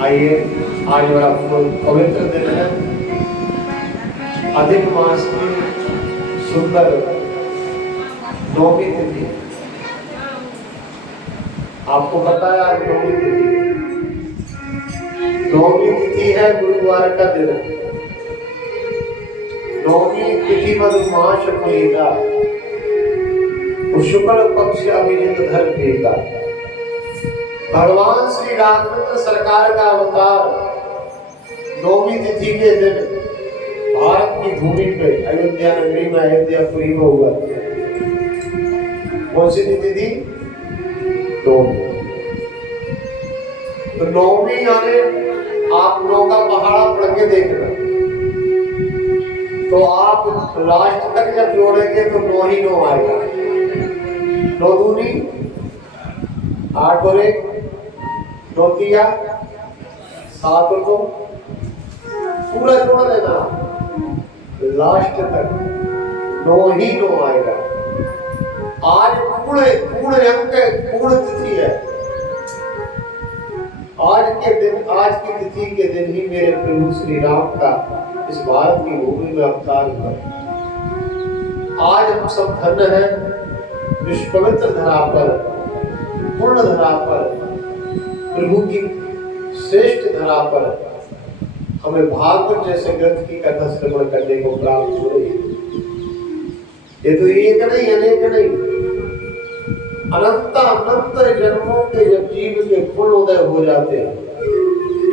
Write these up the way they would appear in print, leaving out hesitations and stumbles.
आइए, आज बड़ा पवित्र दिन है, अधिक मास की सुंदर नौवीं तिथि। आपको पता है आज नौवीं तिथि है, गुरुवार का दिन। नौवीं तिथि मधुमास फलिता, शुक्ल पक्ष अभिजित धर्म का। भगवान श्री रामचंद्र सरकार का अवतार नौवीं तिथि के दिन भारत की भूमि पे अयोध्या नगरी में, अयोध्यापुरी में हुआ। कौन सी तिथि थी? नौवीं। तो नौवीं यानी आप नौ का पहाड़ा पढ़ के देखना, तो आप लास्ट तक जब जोड़ेंगे तो नौ ही नौ आएगा। नौ दूनी 8 और 1 9 तिया 7 और 2, पूरा जोड़ देना लास्ट तक, 9 ही 9 आएगा। आज पूर्ण अंक पूर्ण तिथि है। आज की तिथि के दिन ही मेरे प्रभु श्री राम का इस भारत की भूमि में अवतार हुआ। आज हम सब धन्य हैं, इस पवित्र धरा पर, पूर्ण धरा पर, प्रभु की श्रेष्ठ धरा पर हमें भागवत जैसे ग्रंथ की कथा श्रवण करने को प्राप्त हो रही है। ये तो एक नहीं, अनेक नहीं, अनंत जन्मों के जब जीव के पूर्ण उदय हो जाते हैं,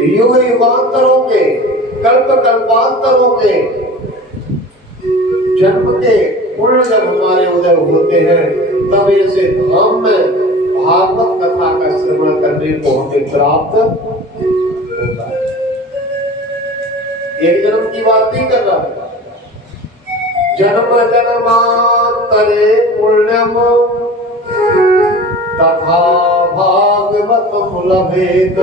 युग युगांतरों के, कल्प कल्पांतरों के जन्म के पूर्ण जब हमारे उदय होते हैं, तब ऐसे धाम में भागवत कथा का श्रवण करने को हमें प्राप्त होता है। एक जन्म की बात नहीं कर रहा, जन्म जन्मांतरे पुण्यम तथा भागवतम लभेत।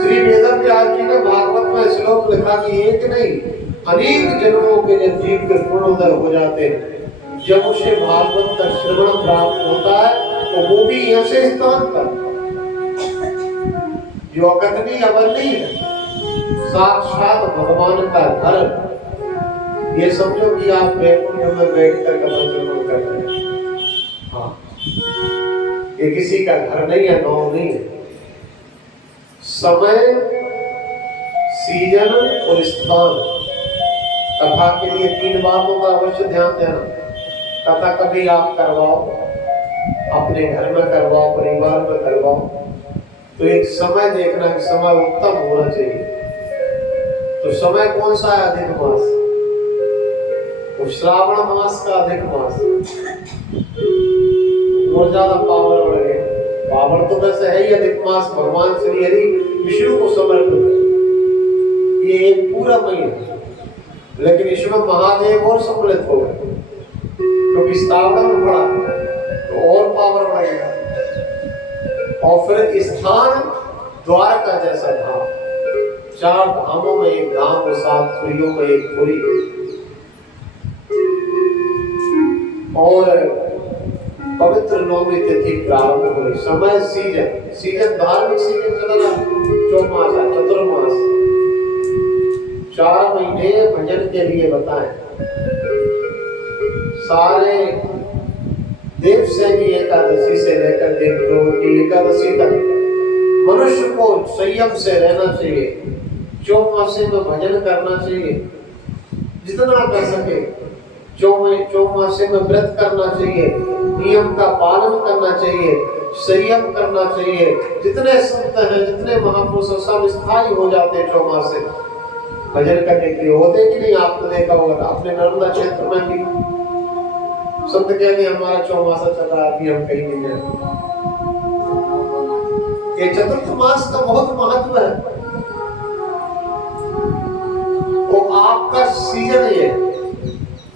श्री वेदव्यास जी ने भागवत में श्लोक लिखा कि एक नहीं, अनेक जन्मों के जब जीव के पूर्ण उदय हो जाते हैं, जब उसे भागवत का श्रवण प्राप्त होता है, तो वो भी ऐसे स्थान पर जो अकथनीय अवर्णनीय है, साक्षात भगवान का घर। ये समझो कि आप बैकुंठ में बैठकर कथा श्रवण कर रहे हैं। हाँ, ये किसी का घर नहीं है, गांव नहीं है। समय, सीजन और स्थान, कथा के लिए 3 बातों का अवश्य ध्यान देना। कथा कभी आप करवाओ, अपने घर में करवाओ, परिवार में करवाओ, तो एक समय देखना कि समय उत्तम होना चाहिए। तो समय कौन सा है? अधिक मास, वो श्रावण मास का अधिक मास, और ज्यादा पावर बढ़ गया। पावर तो वैसे है ही अधिक मास, भगवान श्री हरि विष्णु को समर्पित है। ये एक पूरा महीना, लेकिन इसमें महादेव और सम्मिलित हो गए, क्योंकि श्रावण में पड़ा तो और पावर बढ़ेगा। और फिर स्थान द्वारका जैसा धाम, 4 धामों में एक धाम और 7 पुरियों में एक पुरी। और पवित्र नौवीं तिथि प्रारंभ हो रही। समय, सीजन धार्मिक सीजन चल रहा है, चौमास है, चतुर्मास, 4 महीने भजन के लिए बताएं। सारे देव सैनी एकादशी से लेकर देवद्रोही एकादशी तक मनुष्य को संयम से रहना चाहिए, चौमासे में भजन करना चाहिए, जितना कर सके। चौमासे में व्रत करना चाहिए, नियम का पालन करना चाहिए, संयम करना चाहिए। जितने संत हैं, जितने महापुरुष सब स्थायी हो जाते हैं चौमासे भजन करने के लिए। होते कि नहीं? आपने देखा होगा, अपने नर्मदा क्षेत्र में भी संत कहते हैं हमारा चौमासा चल रहा है, अभी हम कहीं नहीं गए। ये चतुर्थ मास का बहुत महत्व है। तो आपका सीजन ये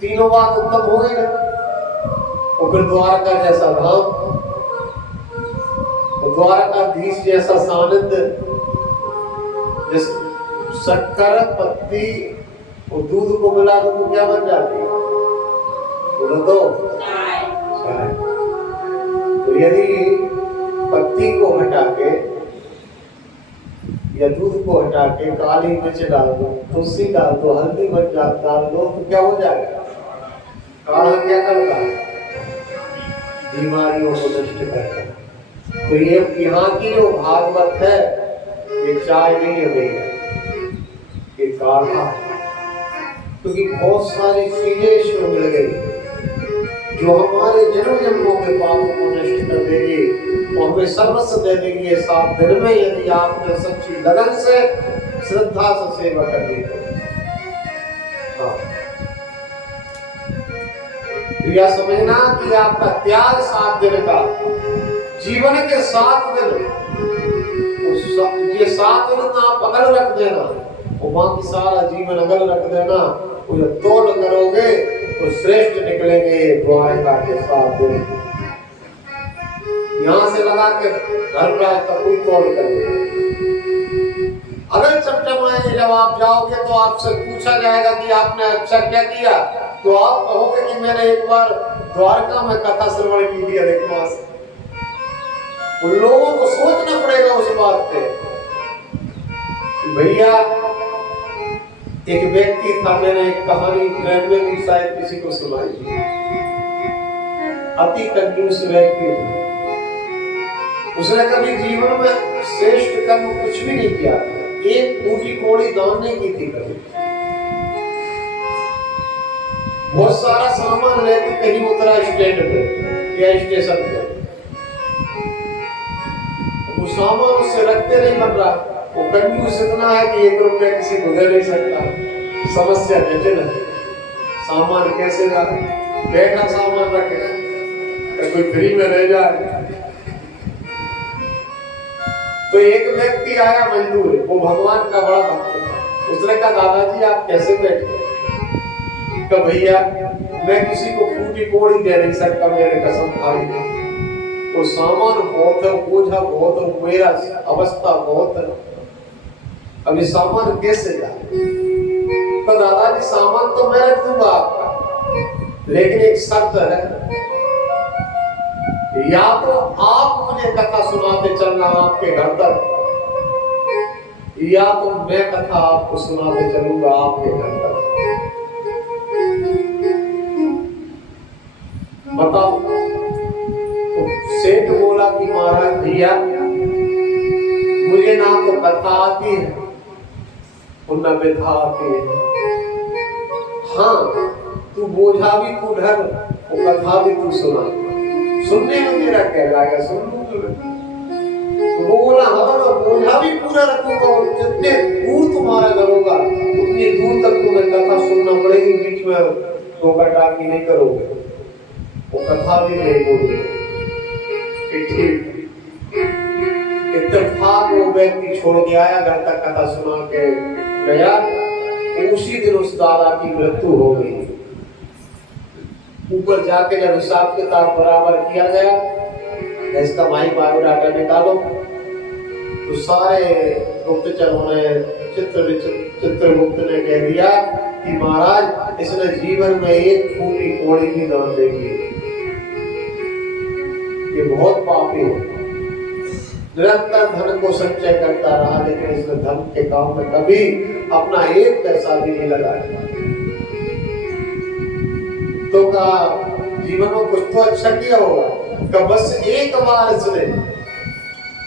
तीनों बात उत्तम हो गई ना। और फिर द्वारका जैसा धाम, तो द्वारकाधीश जैसा सानिध्य, जिस शक्कर पत्ती और दूध को मिला दो तो क्या बन जाती है? बोलो तो चाय। तो यदि पत्ती को हटा के या दूध को हटा के काली मिर्च डाल दो, तुलसी डाल दो, हल्दी मिर्च डाल दो, तो क्या हो जाएगा? काढ़ा क्या करता है? बीमारियों को नष्ट करता है। तो ये यहाँ की जो भागवत है, ये चाय नहीं है भैया, ये काढ़ा है। क्योंकि बहुत सारी चीजें इसमें मिल गई जो हमारे जन्म जन्मों के पापों को नष्ट कर देगी और हमें सर्वस्व दे देगी। ये 7 दिन में यदि आपने सच्ची लगन से, श्रद्धा से सेवा कर दी तो यह समझना कि आपका त्याग 7 दिन का, जीवन के 7 दिन, ये 7 दिन आप अगल रख देना और बाकी सारा जीवन अगल रख देना। वो जब तोड़ करोगे तो श्रेष्ठ निकलेंगे द्वारका के 7 दिन। यहाँ से लगा के धर्मराज का कोई तोड़ कर देगा। अगर चमचमाएंगे जब आप जाओगे तो आपसे पूछा जाएगा कि आपने अच्छा क्या किया, तो आप कहोगे कि मैंने एक बार द्वारका में कथा श्रवण की थी अधिक मास। उन लोगों को सोचना पड़ेगा उस बात पे। भैया एक व्यक्ति था, मैंने एक कहानी ट्रेन में भी शायद किसी को सुनाई थी। अति कंजूस व्यक्ति था, उसने कभी जीवन में श्रेष्ठ कर्म कुछ भी नहीं किया, एक पूरी कोड़ी दान नहीं की थी कभी। बहुत सारा सामान लेके कहीं उतरा स्टैंड पे या स्टेशन पे, वो सामान उससे रखते नहीं बन रहा। वो कंजूस इतना है कि 1 रुपया किसी को दे नहीं सकता। समस्या जटिल है, सामान कैसे जा, बैठा सामान रखे, कोई फ्री में रह जाए। तो एक व्यक्ति आया मजदूर, वो भगवान का बड़ा भक्त था। उसने कहा दादाजी आप कैसे बैठे? कहा भैया मैं किसी को फूटी कोड़ी दे नहीं सकता, मैंने कसम खाई। वो सामान बहुत है, बोझा बहुत है, मेरा अवस्था बहुत है, अभी सामान कैसे जाए? तो दादाजी सामान तो मैं रख दूंगा आपका, लेकिन एक शर्त है, या तो आप मुझे कथा सुनाते चलना आपके घर तक, या तो मैं कथा आपको सुनाते चलूंगा आपके घर तक। बताओ। तो सेठ बोला कि महाराज भैया मुझे ना तो कथा आती है और न व्यथा आती है। हाँ तू बोझा भी तू ढर और कथा भी तू सुना, सुनने में मेरा क्या लागेगा, सुन लूं। तो वो बोला हाँ मैं बोझा भी पूरा रखूंगा और जितने दूर तुम्हारा घर होगा उतनी दूर तक तुम्हें कथा सुनना पड़ेगी, बीच में टोका टाकी नहीं करोगे, वो कथा भी नहीं बोलोगे। ठीक इत्तेफाक वो व्यक्ति छोड़ के आया, घर तक कथा सुना के गया। उसी दिन उस दादा की मृत्यु हो गई। ऊपर जाके जब हिसाब किताब बराबर किया गया, इसका माई बायोडाटा निकालो, तो सारे गुप्तचरों ने चित्रगुप्त ने कह दिया कि महाराज इसने जीवन में एक फूटी कोड़ी भी दान देगी, ये बहुत पापी है। निरंतर धन को संचय करता रहा, लेकिन इसने धन के काम में कभी अपना 1 पैसा भी नहीं लगाया। तो का जीवन में कुछ तो अच्छा किया होगा। का बस एक बार इसने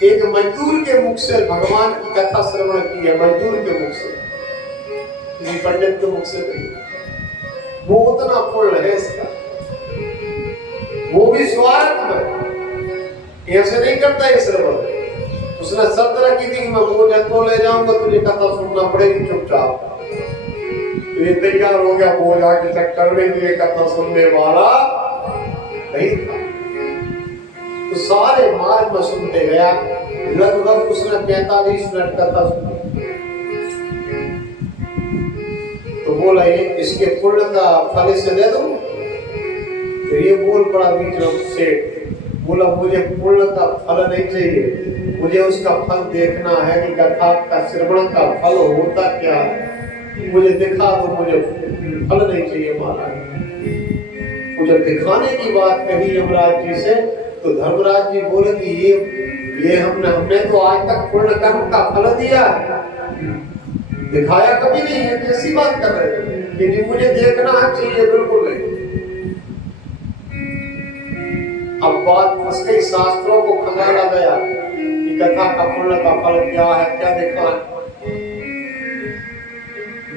एक मजदूर के मुख से भगवान की कथा श्रवण की है, मजदूर के मुख से, किसी पंडित के मुख से नहीं। वो उतना पुण्य है इसका, वो भी स्वार्थ में, ऐसे नहीं करता है श्रवण। उसने शर्त रखी थी कि मैं बोझ तो ले जाऊंगा, तुझे कथा सुनना पड़ेगी चुपचाप। तो ये तैयार हो गया, बोझ आके चक्कर में ये कथा सुनने वाला नहीं था। तो सारे मार्ग में सुनते गया, लगभग उसने 45 मिनट कथा सुनी। तो बोला ये इसके पुण्य का फल इसे दे दो। तो ये बोल पड़ा बीच में सेठ, बोला मुझे पुण्य का फल नहीं चाहिए, मुझे उसका फल देखना है कि कथा का श्रवण का फल होता क्या है, मुझे दिखा दो, मुझे फल नहीं चाहिए महाराज। मुझे दिखाने की बात कही यमराज जी से, तो धर्मराज जी बोले कि ये ये हमने तो आज तक पूर्ण कर्म का फल दिया है, दिखाया कभी नहीं है। कैसी बात कर रहे हैं कि मुझे देखना चाहिए? बिल्कुल नहीं। अब बात फंस गई, शास्त्रों को खंगाला गया कि कथा का पूर्ण का फल क्या है, क्या देखा है।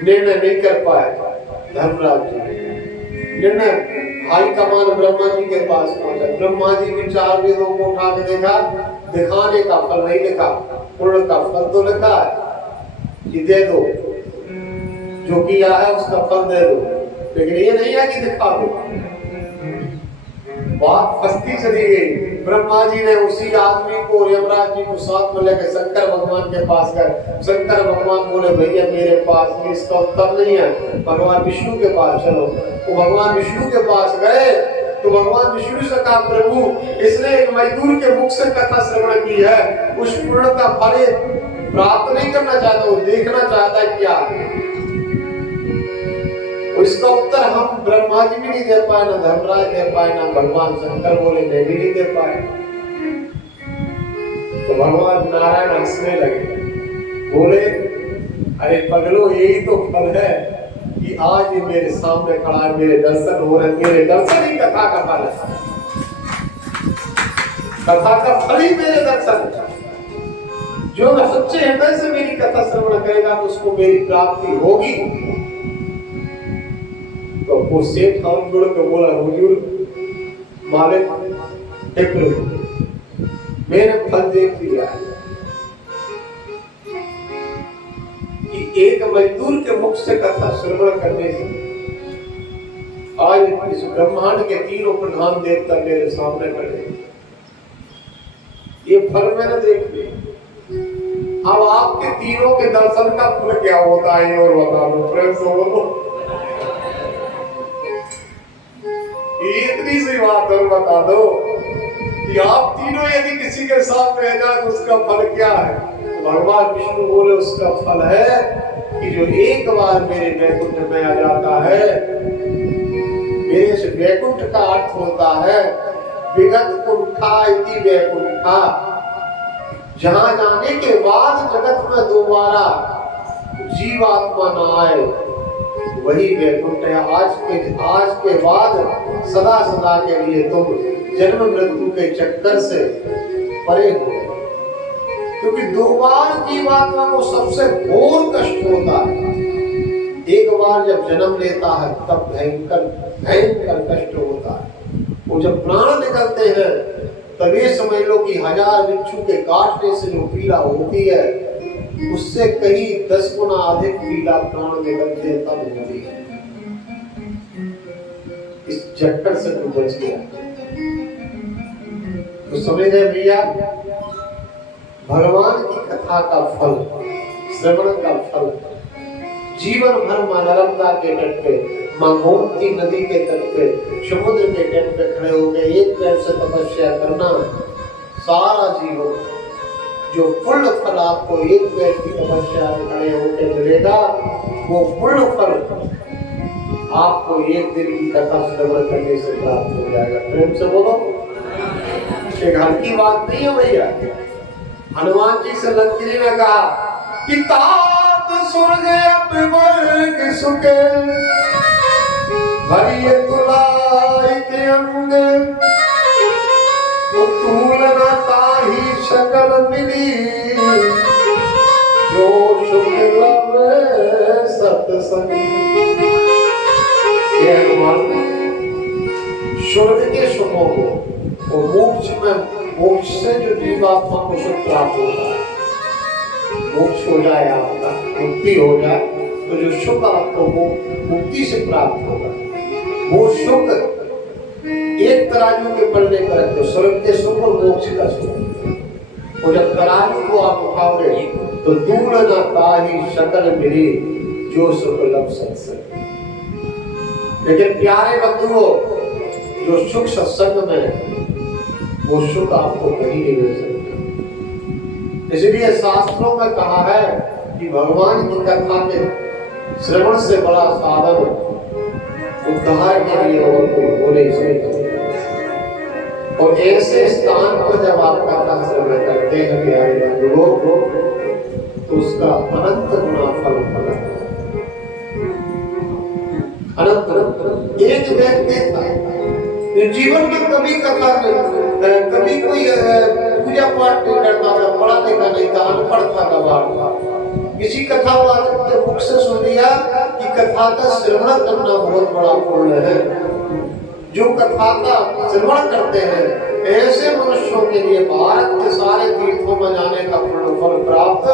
निर्णय नहीं कर पाए धर्मराज जी। निर्णय भाई का मान ब्रह्मा जी के पास पहुंचा। ब्रह्मा जी ने 4 वेदों को उठा के देखा, दिखाने का फल नहीं लिखा, पूर्ण का फल तो लिखा है कि दे दो, जो किया है उसका फल दे दो, लेकिन ये नहीं है कि दिखा दो। बात फंसती चली गई। ब्रह्मा जी ने उसी आदमी को और यमराज जी को साथ में लेकर शंकर भगवान के पास गए। शंकर भगवान बोले भैया मेरे पास इसका उत्तर नहीं है, भगवान विष्णु के पास चलो। तो भगवान विष्णु के पास गए तो भगवान विष्णु से कहा प्रभु इसने एक मजदूर के मुख से कथा श्रवण की है, उस पूर्ण का फल प्राप्त नहीं करना चाहता, वो देखना चाहता है क्या। इसका उत्तर हम ब्रह्मा जी भी नहीं दे पाए, ना धर्मराज दे पाए, ना भगवान शंकर बोले मैं भी नहीं दे पाए। तो भगवान नारायण हंसने लगे, बोले अरे पगलो यही तो फल है कि आज ये मेरे सामने खड़ा है, मेरे दर्शन हो रहे, मेरे दर्शन ही कथा का फल है। कथा का फल ही मेरे दर्शन है। जो सच्चे हृदय से मेरी कथा श्रवण करेगा तो उसको मेरी प्राप्ति होगी। तो वो सेठ हाथ जोड़ के बोला हुजूर मालिक मैंने फल देख लिया है कि एक मजदूर के मुख से कथा श्रवण करने से आज इस ब्रह्मांड के 3 प्रधान देवता मेरे सामने खड़े, ये फल मैंने देख लिया। अब आपके तीनों के दर्शन का फल क्या होता है और बता दो, प्रेम से बोलो। इतनी सी बात और बता दो कि आप तीनों यदि किसी के साथ रह जाए तो उसका फल क्या है। तो भगवान विष्णु बोले उसका फल है कि जो एक बार मेरे वैकुंठ में आ जाता है, मेरे से वैकुंठ का अर्थ होता है विगत कुंठा इति वैकुंठा, जहां जाने के बाद जगत में दोबारा जीवात्मा न आए वही वैकुंठ है। आज के बाद सदा सदा के लिए तुम जन्म मृत्यु के चक्कर से परे हो, क्योंकि 2 बार जीवात्मा को सबसे घोर कष्ट होता है। एक बार जब जन्म लेता है तब भयंकर भयंकर कष्ट होता है। वो जब प्राण निकलते हैं तब ये समझ लो कि 1000 बिच्छू के काटने से जो पीड़ा होती है उससे कहीं 10 गुना अधिक पीड़ा प्राण निकलते तब होती है। इस चक्कर से तू बच गया तो समझ गए भैया, भगवान की कथा का फल, श्रवण का फल, जीवन भर मां नर्मदा के तट पे, मां गोमती नदी के तट पे, समुद्र के तट पे खड़े हो गए एक पैर से तपस्या करना, सारा जीवन जो पूर्ण फल आपको एक पैर की तपस्या में खड़े होकर मिलेगा, वो पूर्ण फल आपको एक दिन की कथा श्रवण करने से प्राप्त हो जाएगा। प्रेम से बोलो, ये घर की बात नहीं है भैया। हनुमान जी से लंकिनी ने कहा कि तात स्वर्ग अपवर्ग सुखे भरिय तुलाई के अंग, तो तुलना ताही शकल मिली, जो सुख लव सत्संग। ये हनुमान स्वर्ग के सुखों को और मोक्ष से जो जीवात्मा को सुख प्राप्त होता है, मोक्ष हो जाए आपका, मुक्ति हो जाए, तो जो सुख आपको मुक्ति से प्राप्त होगा वो सुख एक तराजू के पलड़े पर रखते, स्वर्ग के सुख और मोक्ष का सुख। और जब तराजू को आप उठाओगे तो दूर न ताही शकल मिली, जो सुख लभ सत्संग। लेकिन प्यारे बंधुओं, जो सुख सत्संग में वो सुख आपको कहीं नहीं मिल सकता। इसलिए शास्त्रों में कहा है कि भगवान की कथा के श्रवण से बड़ा साधन उद्धार के लिए और कोई हो नहीं सकता। और ऐसे स्थान पर जब आप कथा श्रवण करते हैं प्यारे बंधुओं, तो उसका अनंत गुना फल फला। अनंत। एक व्यक्ति था जीवन में कभी कथा कभी कोई पूजा पाठ नहीं करता था, पढ़ा लिखा नहीं था, अनपढ़ था, गवार था। किसी कथावाचक के मुख से सुन लिया कि कथा का श्रवण करना बहुत बड़ा पुण्य है। जो कथा का श्रवण करते हैं ऐसे मनुष्यों के लिए भारत के सारे तीर्थों में जाने का पुण्य फल प्राप्त।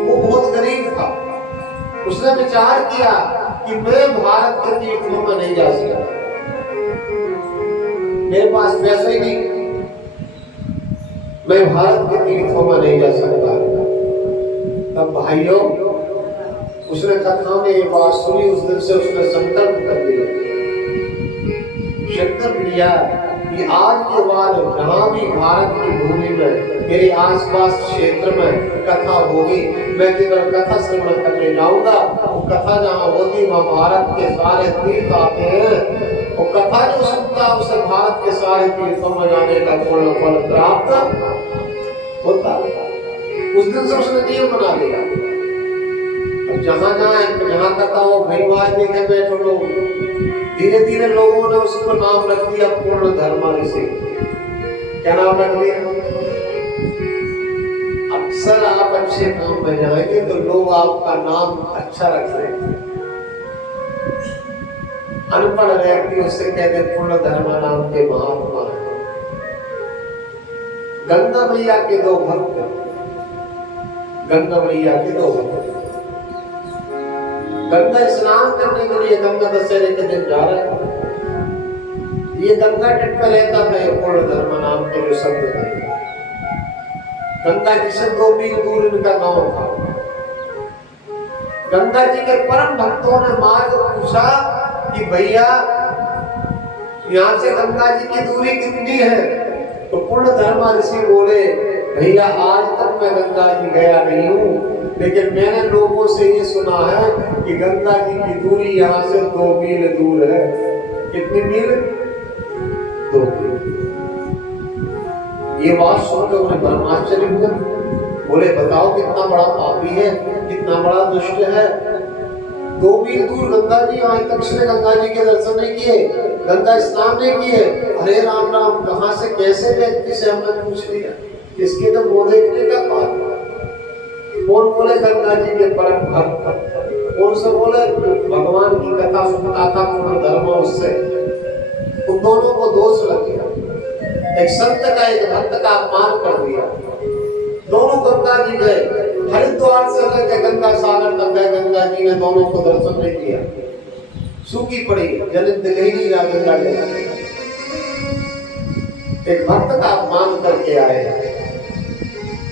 वो बहुत गरीब था, उसने विचार किया कि मैं भारत के तीर्थों में नहीं जा सकता, मेरे पास पैसा ही नहीं, मैं भारत के तीर्थों में नहीं जा सकता। तब भाइयों, उसने कथा में ये बात सुनी, उस दिन से उसने संकल्प कर दिया, संकल्प लिया कि आज के बाद जहां भी भारत की भूमि में मेरे आसपास क्षेत्र में कथा होगी, मैं केवल कथा श्रवण करने जाऊंगा। वो कथा जहां होगी वहां भारत के सारे तीर्थ आते हैं, वो कथा जो सुनता है उसे भारत के सारे तीर्थों में जाने का पूर्ण फल प्राप्त होता। उस दिन से उसने नियम बना लिया, अब जहां जहां कथा हो भैया देखे बैठो लोग। धीरे धीरे लोगों ने उसको नाम रख दिया पूर्ण धर्म ऋषि। क्या नाम रख दिया? अक्सर आप अच्छे काम में जाएंगे तो लोग आपका नाम अच्छा रख देंगे। अनपढ़ व्यक्ति उससे कहते पूर्ण धर्म नाम के महात्मा। गंगा मैया के दो भक्त, गंगा मैया के दो भक्त गंगा स्नान करने के लिए गंगा दशहरे के दिन जा रहे हैं। ये गंगा तट पर रहता था ये पूर्ण धर्म नाम के जो शब्द थे। गंगा जी से 2 मील दूर इनका गांव था। गंगा जी के परम भक्तों ने मार्ग पूछा कि भैया यहाँ से गंगा जी की दूरी कितनी है? तो पूर्ण धर्म ऋषि बोले, भैया आज तक मैं गंगा जी गया नहीं हूँ, लेकिन मैंने लोगों से ये सुना है कि गंगा जी की दूरी यहाँ से 2 मील दूर है। कितनी मील? 2 मील। ये बात सुनकर उन्हें ब्रह्माश्चर्य हुआ। बोले बताओ कितना बड़ा पापी है, कितना बड़ा दुष्ट है। 2 मील दूर गंगा जी, आज तक उसने गंगा जी के दर्शन नहीं किए, गंगा स्नान नहीं किए। अरे राम राम, कहां से कैसे व्यक्ति से हमने पूछ लिया, इसके तो मुंह देखने का बात। कौन बोले? गंगा जी के परम भक्त। कौन से बोले? भगवान की कथा सुनता था पूर्ण धर्म, उससे उन दोनों को दोष लग गया। एक संत का एक भक्त का अपमान कर दिया। दोनों गंगा जी गए, हरिद्वार से लेकर गंगा सागर तक गए, गंगा जी ने दोनों को दर्शन नहीं किया। सूखी पड़ी, जल दिख ही नहीं रहा गंगा जी। एक भक्त का अपमान करके आए,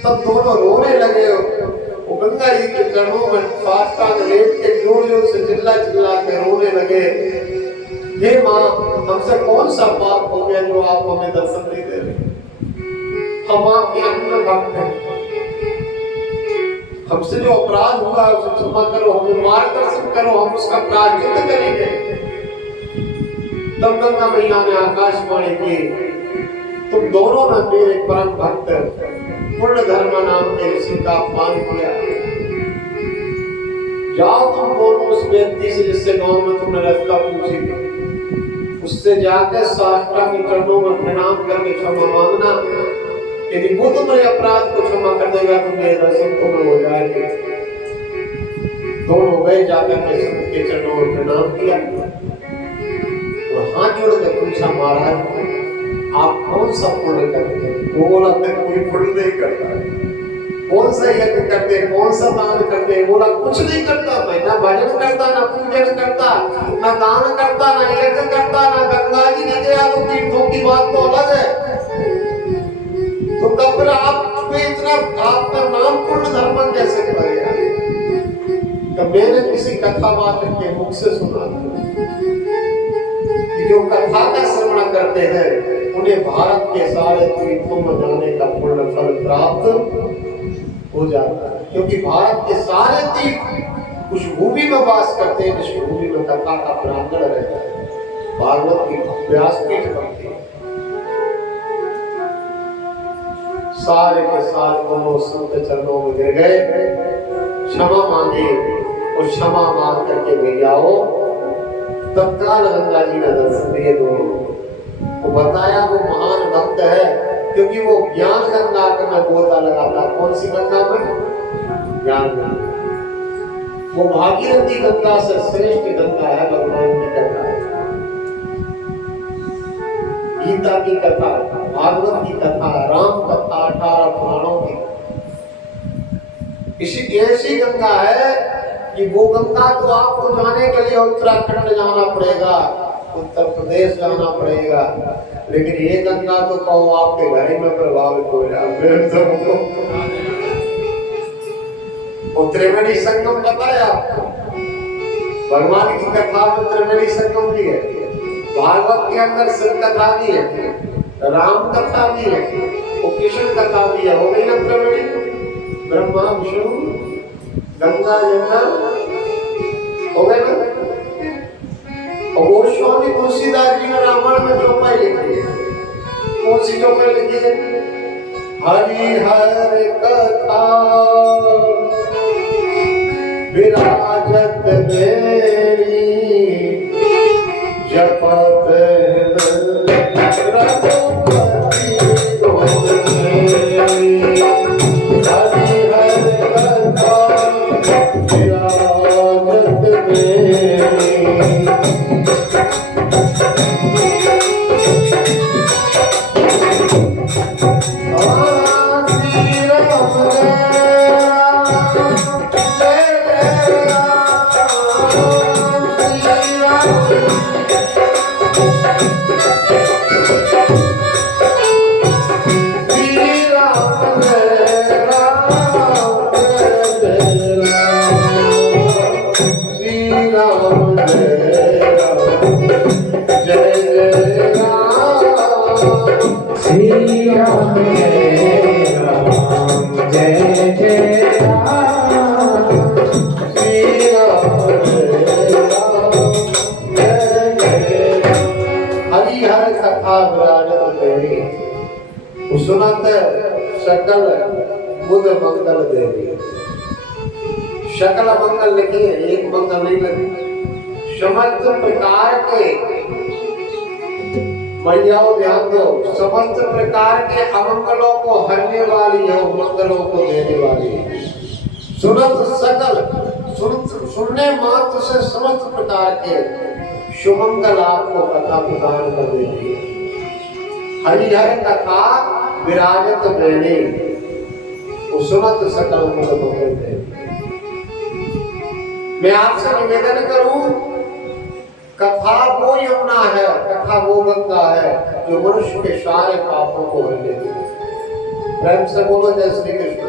तब दोनों रोने लगे। वो गंगा जी के चरणों में साष्टांग लेट के जोर जोर से चिल्ला चिल्ला के रोने लगे, हे माँ, हमसे कौन सा पाप हो गया जो आप हमें दर्शन नहीं दे रहे? हम आपके अंत भक्त हैं, हमसे जो अपराध हुआ उसे क्षमा करो, हमें मार्गदर्शन करो, हम उसका प्रायश्चित करेंगे। तब गंगा मैया ने आकाशवाणी की, तुम दोनों ने मेरे परम भक्त पूर्ण धर्म नाम के ऋषि का अपमान किया। जाओ तुम दोनों उस व्यक्ति से जिससे गांव में तुमने रास्ता पूछी, उससे जाकर साष्टांग के चरणों में प्रणाम करके क्षमा मांगना। यदि वो तुम्हारे अपराध को क्षमा कर देगा तो मेरे दर्शन तुम्हें हो जाएंगे। दोनों गए, जाकर के संत के चरणों में प्रणाम किया और हाथ जोड़ कर पूछा, महाराज आप कौन सा पुण्य करते हैं? वो बोला मैं कोई पुण्य नहीं करता। कौन सा यज्ञ करते हैं, कौन सा दान करते हैं? बोला कुछ नहीं करता मैं, ना भजन करता, ना पूजन करता, ना दान करता, ना यज्ञ करता, ना गंगा जी नहीं गया। तो तीर्थों की बात तो अलग है। तो तब फिर आप में इतना आपका नाम पूर्ण धर्म कैसे करेगा? तो मैंने किसी कथावाचक के मुख से सुना कि जो कथा का श्रवण करते हैं उन्हें भारत के सारे तीर्थों में जाने का पूर्ण फल प्राप्त हो जाता है, क्योंकि भारत के सारे तीर्थ उस भूमि में वास करते हैं जिस भूमि में कथा का प्रांगण रहता है। भागवत की व्यासपीठ बनती है, सारे के सारे दोनों संत चरणों में गिर गए, क्षमा मांगी और क्षमा मांग करके भैया आओ। तत्काल गंगा जी ने दर्शन दिए दोनों को। बताया वो महान भक्त है, क्योंकि वो ज्ञान गंगा का मैं गोता लगाता। कौन सी गंगा में? ज्ञान गंगा। वो भागीरथी गंगा से श्रेष्ठ गंगा है, भगवान की गंगा है। गीता की कथा, भागवत की कथा, राम कथा, 18 पुराणों की, इसी ऐसी गंगा है कि वो गंगा तो आपको जाने के लिए उत्तराखंड जाना पड़ेगा, उत्तर प्रदेश जाना पड़ेगा, लेकिन ये गंगा तो कहो आपके घर में प्रभावित हो जाए। त्रिवेणी संगम बताया आपको, भगवान की कथा में त्रिवेणी संगम भी है, भागवत के अंदर शिव कथा भी है, राम कथा भी है, और कृष्ण कथा भी है। हो गई ना त्रिवेणी, ब्रह्मा विष्णु गंगा यमुना, हो गए ना। और गोस्वामी तुलसीदास जी ने रामायण में चौपाई लिखी है। कौन सी चौपाई लिखी है? हरि हर कथा विराजत मेरी, जपत रघुपति हरि हर कथा विराजत मेरी। सुनत सकल बुध मंगल देवी। सकल मंगल लिखे, एक मंगल नहीं लिखे। समस्त प्रकार के मैयाओं ध्यान दो, समस्त प्रकार के अमंगलों को हरने वाली है, मंगलों को देने वाली है। सुनत सकल, सुनने मात्र से समस्त प्रकार के शुभमंगल आपको कथा प्रदान कर देती है। हरिहर कथा विराजत मेरी, सुनत सकल मंगल देवी। मैं आपसे निवेदन करूं, कथा वो यमुना है, कथा वो गंगा है जो मनुष्य के सारे पापों को हर लेती है। प्रेम से बोलो जय श्री कृष्ण।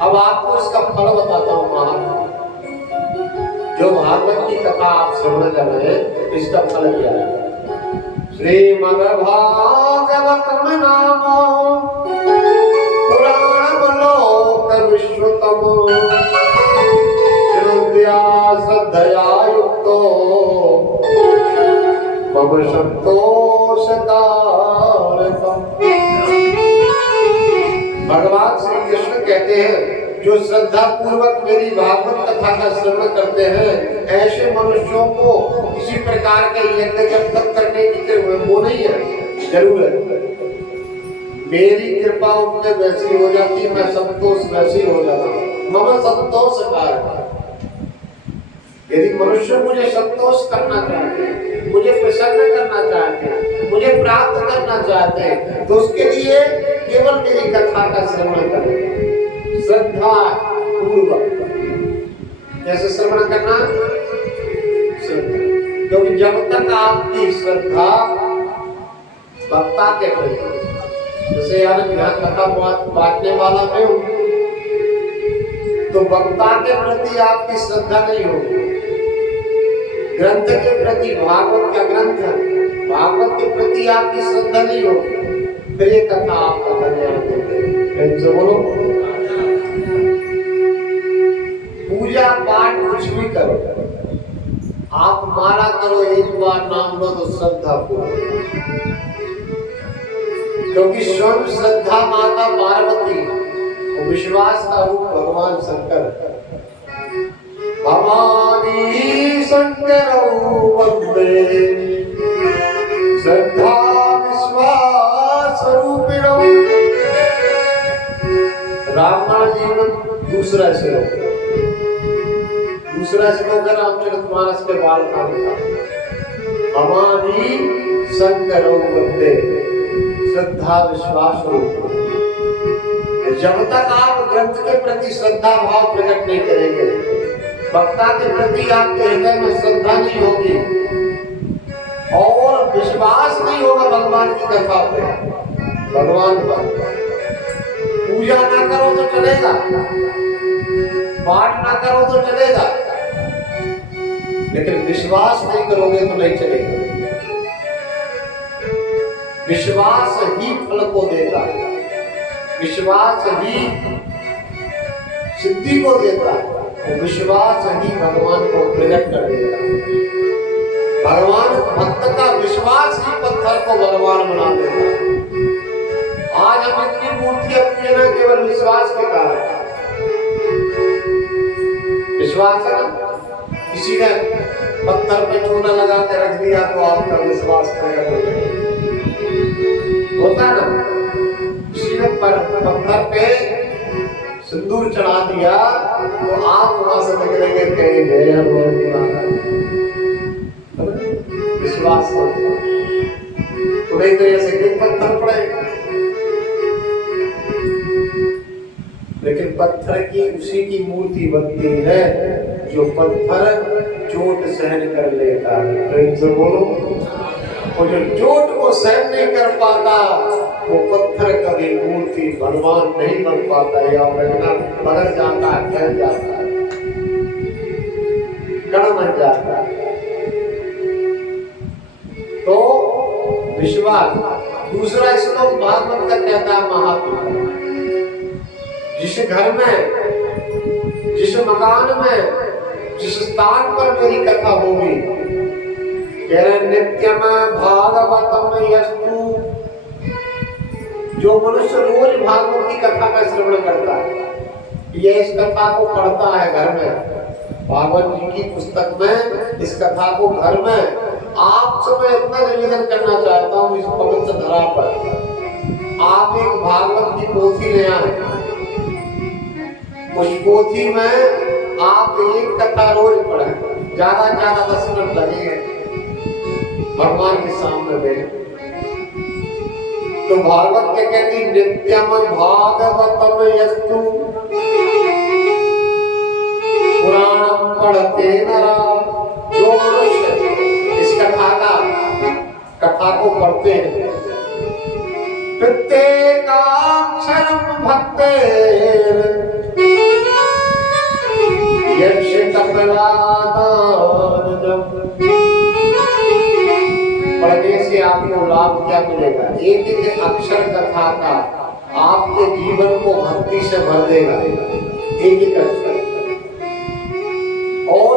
अब आपको इसका फल बताता हूं। महाराज जो भागवत की कथा आप श्रवण कर रहे हैं, इसका फल क्या है? श्रीमद् भागवत नामो पुराण लोक विश्रुतम, श्रद्धया श्रद्धया युक्तो मम संतोषकारकम्। भगवान श्री कृष्ण कहते हैं, जो श्रद्धा पूर्वक मेरी भागवत कथा का श्रवण करते हैं, ऐसे मनुष्यों को किसी प्रकार के यज्ञ जब तक करने की वो नहीं है, जरूर है। मेरी कृपा उनमें वैसी हो जाती, मैं संतोष वैसी हो जाता हूँ। मम संतोषकारक। यदि मनुष्य मुझे संतोष करना चाहते हैं, मुझे प्रसन्न करना चाहते हैं, मुझे प्राप्त करना चाहते हैं, तो उसके लिए केवल मेरी कथा का श्रवण करें श्रद्धा पूर्वक। कैसे श्रवण करना? क्योंकि जब तक आपकी श्रद्धा वक्ता के प्रति, जैसे यार कथा बांटने वाला मैं हूं, तो वक्ता के प्रति आपकी श्रद्धा नहीं होगी। ग्रंथ के प्रति, भागवत का ग्रंथ, भागवत के प्रति आपकी श्रद्धा नहीं होगी, फिर ये कथा आपका कल्याण देगी। बोलो, पूजा पाठ कुछ भी करो, आप माला करो, एक बार नाम लो तो श्रद्धा पूर्वक। क्योंकि क्योंकि स्वयं श्रद्धा माता पार्वती और विश्वास का रूप भगवान शंकर। भवानी शंकरौ वंदे श्रद्धा विश्वास रूपिणौ। रामायण जी में दूसरा श्लोक रामचरितमानस के बालकांड का। भवानी शंकरौ वंदे श्रद्धा विश्वास रूपिणौ। जब तक आप ग्रंथ के प्रति श्रद्धा भाव प्रकट नहीं करेंगे, भक्ता के प्रति आपके हृदय में श्रद्धा नहीं होगी और विश्वास नहीं होगा भगवान की कथा पे, भगवान पर पूजा ना करो तो चलेगा, पाठ ना करो तो चलेगा, लेकिन विश्वास नहीं करोगे तो नहीं चलेगा। विश्वास ही फल को देता है, विश्वास ही सिद्धि को देता है, विश्वास ही भगवान को प्रकट कर देता है। भगवान भक्त का विश्वास ही पत्थर को भगवान बना देता है। आज हम इतनी मूर्तियां पूजे ना केवल विश्वास के कारण। विश्वास है ना, किसी ने पत्थर पे चूना लगा के रख दिया तो आपका विश्वास प्रकट हो जाएगा, होता ना। किसी ने पत्थर पे सिंदूर चढ़ा दिया तो आप वहां से निकलेंगे कहीं गए विश्वास हो तो नहीं तो ऐसे कि पत्थर पड़ेगा। लेकिन पत्थर की उसी की मूर्ति बनती है जो पत्थर चोट सहन कर लेता है। प्रेम से बोलो। और जो चोट को सहन नहीं कर पाता वो पत्थर कभी मूर्ति भगवान नहीं बन पाता। या रखना बदल जाता है, फैल जाता है, कण बन जाता है। तो विश्वास। दूसरा श्लोक भागवत का कहता है महात्मा, जिस घर में, जिस मकान में, जिस स्थान पर मेरी कथा होगी, कह रहे नित्यम भागवतम यस्तु। जो मनुष्य रोज भागवत की कथा का श्रवण करता है, ये इस कथा को पढ़ता है घर में, भागवत जी की पुस्तक में इस कथा को घर में, आपसे मैं इतना निवेदन करना चाहता हूँ इस पवित्र धरा पर, आप एक भागवत की पोथी ले आए। उस पोथी में आप एक कथा रोज पढ़ें, ज्यादा 10 मिनट लगेंगे भगवान के सामने बैठ। तो भागवत क्या कहती, नित्यम भागवतम यस्तु पुराणम पढ़ते नरा। जो मनुष्य इस कथा को पढ़ते हैं, प्रत्येकाक्षरम भक्तेर यक्ष कपिलादानम। पढ़ने से आपको लाभ क्या मिलेगा? एक एक अक्षर कथा का आपके जीवन को भक्ति से भर देगा, एक एक अक्षर। और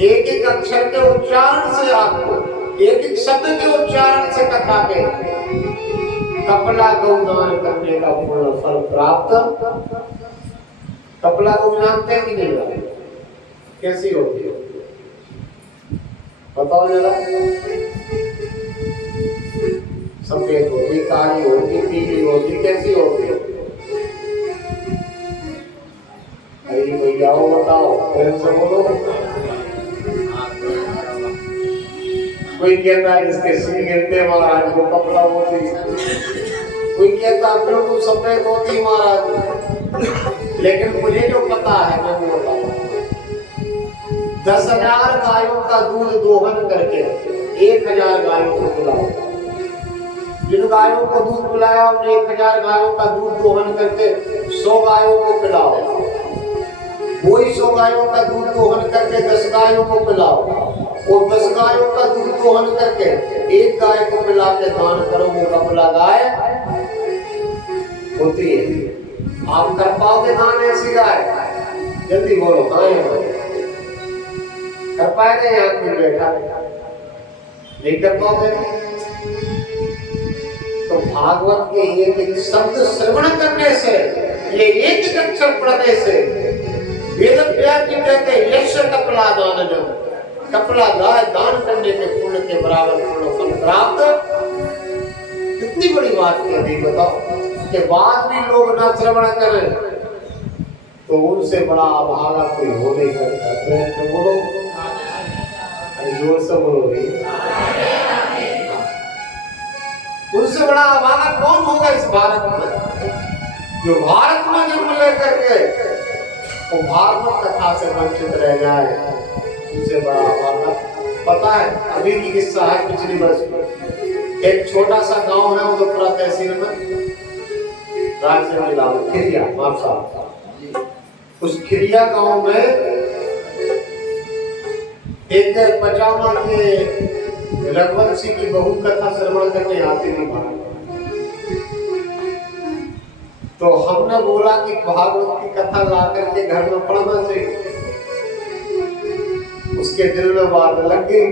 एक एक अक्षर के उच्चारण से आपको, एक एक शब्द के उच्चारण से कथा के कपिला गौदान करने का पूर्ण फल प्राप्त। कपिला गौ जानते हैं कि नहीं जानते? कैसी होती है बताओ जरा। सफेद होती, काली होती, पीली होती, कैसी होती है? अरे भैया बताओ, फिर से बोलो। कोई कहता है इसके सिंह गिरते महाराज को कपड़ा होती, कोई कहता बिल्कुल सफेद होती महाराज। लेकिन मुझे जो पता है मैं वो बताऊं। 10,000 गायों का दूध दोहन करके 1,000 गायों को पिलाओ। जिन गायों को दूध पिलाया उन्हें 1,000 गायों का दूध दोहन करके 100 गायों को पिलाओ। वही 100 गायों का दूध दोहन करके 10 गायों को पिलाओ, और 10 गायों का दूध दोहन करके 1 गाय को पिला के दान करो। वो कपिला गाय होती है। आप कर पाओगे दान ऐसी गाय? जल्दी बोलो, कर पाएंगे? यहाँ कोई बैठा नहीं कर पाओगे? तो भागवत के एक एक शब्द श्रवण करने से, ये एक एक अक्षर पढ़ने से वेद व्यास जी कहते हैं यश कपला दानम, कपला गाय दान करने के पुण्य के बराबर पूर्ण फल प्राप्त। कितनी बड़ी बात कह दी बताओ। के बाद भी लोग ना श्रवण करें तो उनसे बड़ा अभागा कोई हो नहीं सकता। तो बोलो, जोर से बोलो भाई, उनसे बड़ा अभागा कौन होगा इस भारत में? जो भारत में जन्म लेकर के वो भागवत कथा से वंचित रह जाए, उनसे बड़ा अभागा। पता है अभी की किस्सा है, पिछली वर्ष एक छोटा सा गांव है उदयपुरा तहसील में, राज्य में जिला में खिरिया मापसा। उस खिरिया गांव में एक पचामा के रघुवंशी की बहू कथा श्रवण करने आती थी महाराज। तो हमने बोला कि भागवत की कथा ला करके घर में पढ़ना चाहिए। उसके दिल में बात लग गई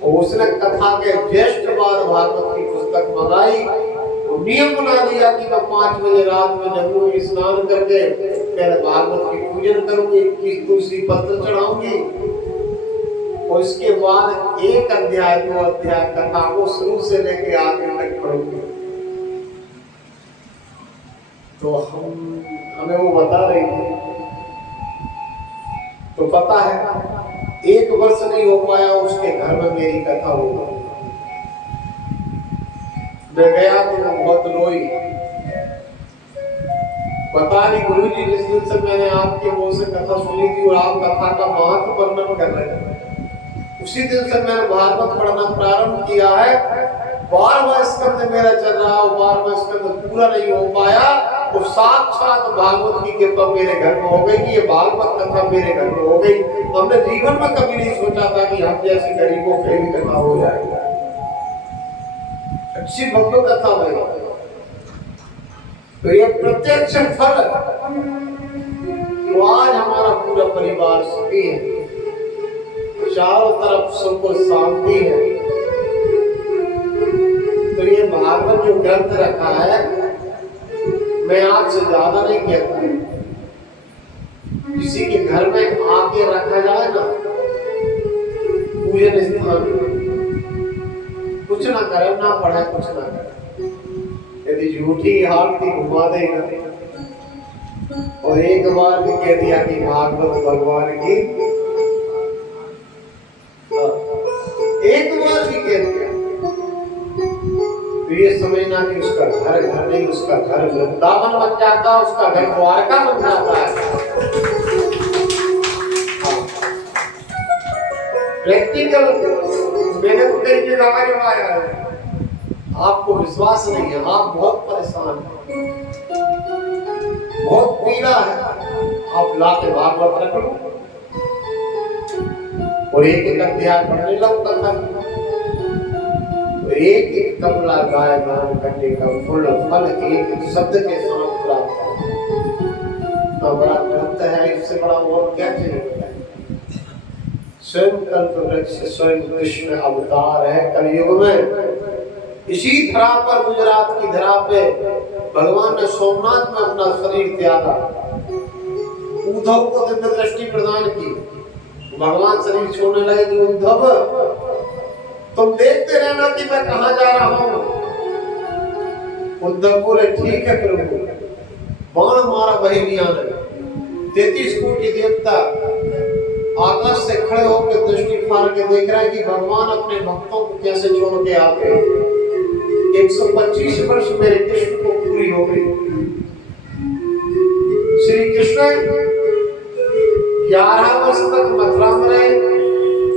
और उसने कथा के ज्येष्ठ बाद भागवत की पुस्तक मंगाई। नियम बना दिया कि मैं 5 बजे रात में जगूंगी, स्नान करके पहले भागवत की पूजन करूंगी, 21 तुलसी पत्र चढ़ाऊंगी और इसके बाद एक अध्याय 2 अध्याय कथा को शुरू से लेकर आगे तक पढ़ूंगी। तो हमें वो बता रही थी। तो पता है 1 वर्ष नहीं हो पाया उसके घर में मेरी कथा हो गई। मैं गया तो बहुत रोई। पता नहीं गुरुजी जिस दिन से मैंने आपके मुंह से कथा सुनी थी और आप कथा का महत्व वर्णन कर रहे थे, उसी दिन से मैंने भागवत पढ़ना प्रारंभ किया है। 12वां स्कंद मेरा चल रहा है, 12वां स्कंद पूरा नहीं हो पाया तो साक्षात भागवत की कृपा मेरे घर में हो गई कि ये भागवत कथा मेरे घर में हो गई। हमने जीवन में कभी नहीं सोचा था कि हम जैसे गरीबों पे भी कथा हो जाएगी। अच्छी भव्य कथा हुई। तो ये प्रत्यक्ष फल। तो आज हमारा पूरा परिवार सुखी है, चारों तरफ सबको शांति है। तो ये भागवत जो ग्रंथ रखा है, मैं आपसे ज्यादा नहीं कहता, किसी के घर में आके रखा जाए ना पूजन स्थान, कुछ ना करे, ना पढ़े, कुछ ना करे, यदि झूठी आरती घुमा देगा और एक बार भी कह दिया कि भागवत भगवान की, एक बार भी कह दिया तो ये समझना कि उसका घर घर नहीं, उसका घर वृंदावन बन जाता, उसका घर द्वारका बन जाता है। प्रैक्टिकल मैंने तो कई जगह आया है, आपको विश्वास नहीं है, आप बहुत परेशान हैं, बहुत पीड़ा है, आप लाके भागवत रख लो और एक एक अध्याय पढ़ने लगो कथा, तो एक एक कमला गाय दान करने का पूर्ण फल एक एक शब्द के साथ प्राप्त है। तो बड़ा ग्रंथ है, इससे बड़ा और क्या चाहिए? स्वयं कल्प वृक्ष, स्वयं कृष्ण अवतार है कलयुग में। इसी धरा पर, गुजरात की धरा पे भगवान ने सोमनाथ में अपना शरीर त्यागा, उद्धव को दिव्य दृष्टि प्रदान की। भगवान शरीर छोड़ने लगे कि उद्धव तुम देखते रहना कि मैं कहां जा रहा हूं। उद्धव बोले ठीक है प्रभु। बाण मारा बहेलिया ने, 33 कोटि देवता आकाश से खड़े होकर दृष्टि फाड़ के देख रहा है कि भगवान अपने भक्तों को कैसे छोड़ के आते हैं। 125 वर्ष मेरे कृष्ण को पूरी हो गई। श्री कृष्ण 11 वर्ष तक मथुरा में रहे,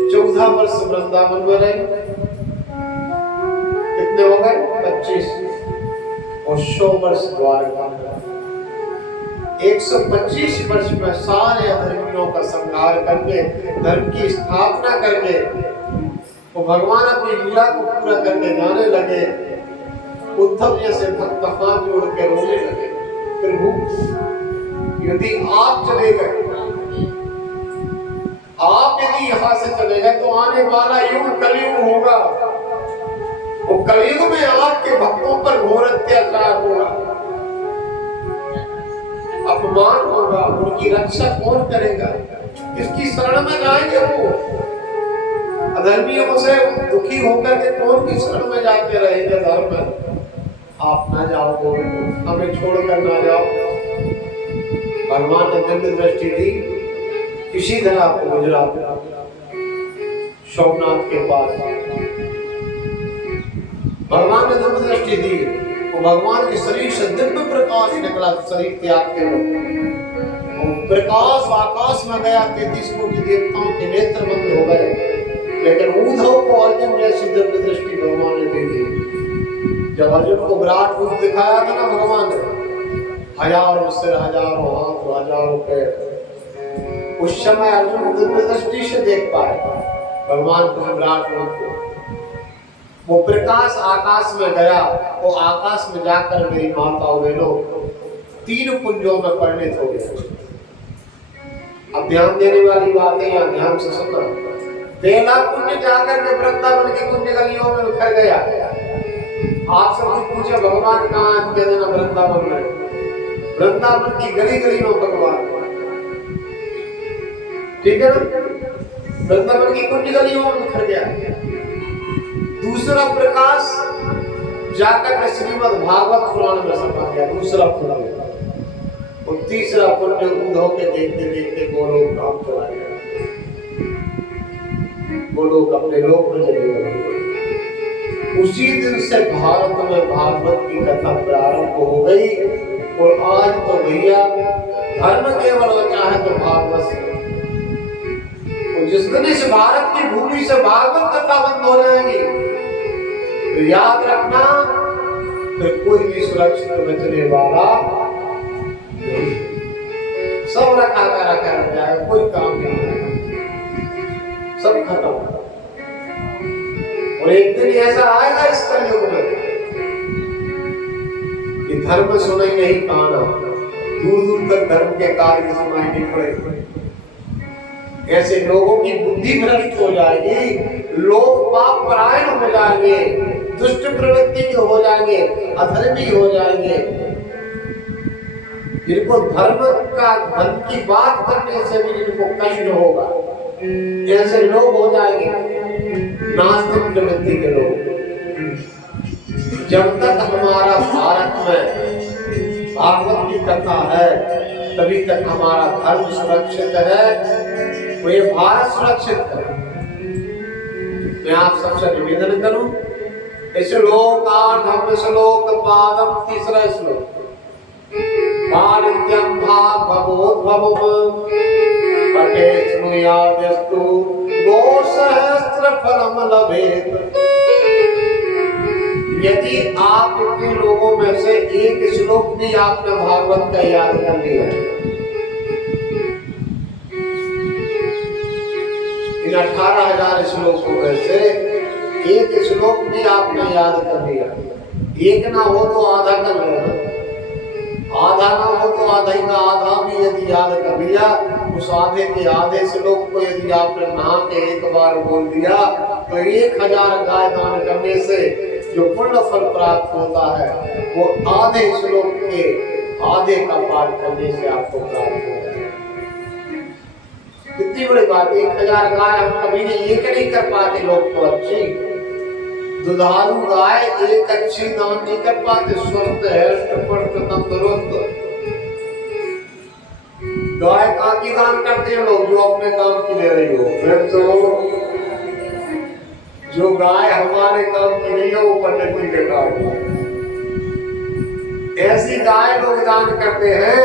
14 वर्ष वृंदावन में रहे। कितने हो गए? 25 और 100 वर्ष द्वारका में। 125 वर्ष में सारे अधर्मियों का संहार करके, धर्म की स्थापना करके, वो भगवान अपनी लीला को पूरा करके जाने लगे। उद्धव जैसे भक्त हाथ जोड़ के रोने लगे, प्रभु यदि आप चले गए, आप यदि यहाँ से चले गए तो आने वाला युग कलयुग होगा। वो कलयुग में आपके भक्तों पर घोर अत्याचार होगा, अपमान होगा, उनकी रक्षा कौन करेगा? किसकी शरण में जाएंगे वो? अधर्मियों से दुखी होकर के कौन की शरण में जाते रहेंगे? धर्म में आप ना जाओ, हमें छोड़कर ना जाओ। भगवान ने दिव्य दृष्टि दी, इसी तरह आपको गुजरात सोमनाथ के पास भगवान ने दिव्य दृष्टि दी, वो भगवान के शरीर से दिव्य प्रकाश निकला। शरीर त्याग के वक्त प्रकाश आकाश में गया, 33 कोटि देवताओं के नेत्र बंद हो गए। लेकिन उद्धव को अर्जुन जैसी दिव्य दृष्टि भगवान ने दे दी। जब अर्जुन को विराट रूप दिखाया था ना भगवान ने, हजारों सिर, हजारों हाथ, हजारों पैर, उस समय अर्जुन दिव्य दृष्टि से देख पाए भगवान को, विराट रूप को। वो प्रकाश आकाश में गया, वो आकाश में जाकर मेरी माता बहनों 3 पुंजों में परिणित हो गया। अब ध्यान देने वाली बातें यहाँ ध्यान से सुनना। 1 लाख पुण्य जाकर के वृंदावन की पुण्य गलियों में उखड़ गया। आपसे कोई पूछे भगवान कहाँ है, कह देना वृंदावन में। वृंदावन की गली गली में भगवान, ठीक है ना? वृंदावन की पुण्य गलियों में उखड़ गया। दूसरा प्रकाश जाकर के श्रीमद् भागवत पुराण में समा गया, दूसरा पुण्य। और तीसरा पुण्य उद्धव के देखते देखते गोलोक काम चला गया, गोलोक अपने लोक में चले गए। उसी दिन से भारत में भागवत की कथा प्रारंभ हो गई। और आज तो भैया धर्म केवल बचा है तो भागवत से। तो जिस दिन इस भारत की भूमि से भागवत कथा बंद हो जाएगी तो याद रखना, फिर कोई भी सुरक्षित बचने वाला नहीं। सब रखा रह जाएगा, कोई काम नहीं आएगा, सब खत्म। और एक दिन ऐसा आएगा इस कलयुग में कि धर्म सुनाई नहीं काना, दूर दूर तक धर्म के कार्य सुनाई नहीं पड़े। ऐसे लोगों की बुद्धि भ्रष्ट हो जाएगी, लोग पाप परायण हो जाएंगे, दुष्ट प्रवृत्ति के हो जाएंगे, अधर्मी हो जाएंगे। जिनको धर्म का धन की बात करने से भी जिनको कष्ट होगा, ऐसे लोग हो जाएंगे नास्तिक प्रवृत्ति के लोग। जब तक हमारा भारत में भागवत की कथा है तभी तक हमारा धर्म सुरक्षित है, वो ये भारत सुरक्षित है। मैं आप सबसे निवेदन करूं, श्लोकार्धम श्लोक पादम, तीसरा श्लोक, पारित्यं भागवतोद्भवम् पठे स्नुयाद्यस्तु गोसहस्रफलम् लभेत। यदि आप इतने लोगों में से एक श्लोक भी आपने भागवत का याद कर लिया, इन 18,000 श्लोकों में से एक श्लोक भी आपने याद कर लिया, एक ना हो तो आधा कर लेना, आधा ना हो तो आधा ही का आधा भी यदि याद कर लिया, उस आधे के आधे श्लोक को यदि आपने नहा के एक बार बोल दिया तो 1000 गाय दान करने से जो पूर्ण फल प्राप्त होता है वो आधे श्लोक के आधे का पाठ करने से आपको प्राप्त हो जाएगा। कितनी बड़ी बात, 1000 गाय हम कभी एक नहीं कर पाते लोग तो अच्छी, दुधारू गाय एक अच्छी दान नहीं कर पाते, स्वस्थ है, तंदुरुस्त गाय का की दान करते हैं लोग जो अपने काम की ले रही हो। फिर तो जो गाय हमारे काम की नहीं है वो पंडित जी के काम की, ऐसी गाय लोग दान करते हैं।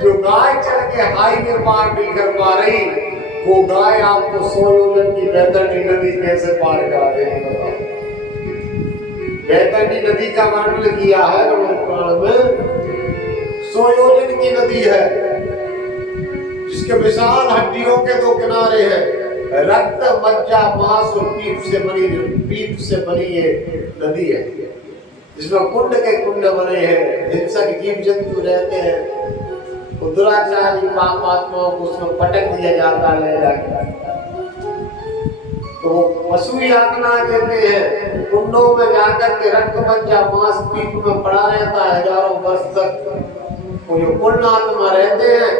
जो गाय चल के हाईवे पार नहीं कर पा रही, वो गाय आपको 100 योजन की बैतरणी नदी कैसे पार करा देगी बताओ। बैतरणी नदी का वर्णन किया है पुराण में, 100 योजन की नदी है जिसके विशाल हड्डियों के 2 किनारे हैं, रक्त मज्जा मांस और पीप से बनी ये नदी है, जिसमें कुंड के कुंड बने हैं, हिंसक जीव जंतु रहते हैं, दुराचारी पाप आत्माओं को उसमें पटक दिया जाता है ले जाकर। तो वो पशु यातना देते हैं, कुंडों में जाकर के रक्त मज्जा मांस पीठ में पड़ा रहता है हजारों वर्ष तक। वो जो पुण्य आत्मा रहते हैं,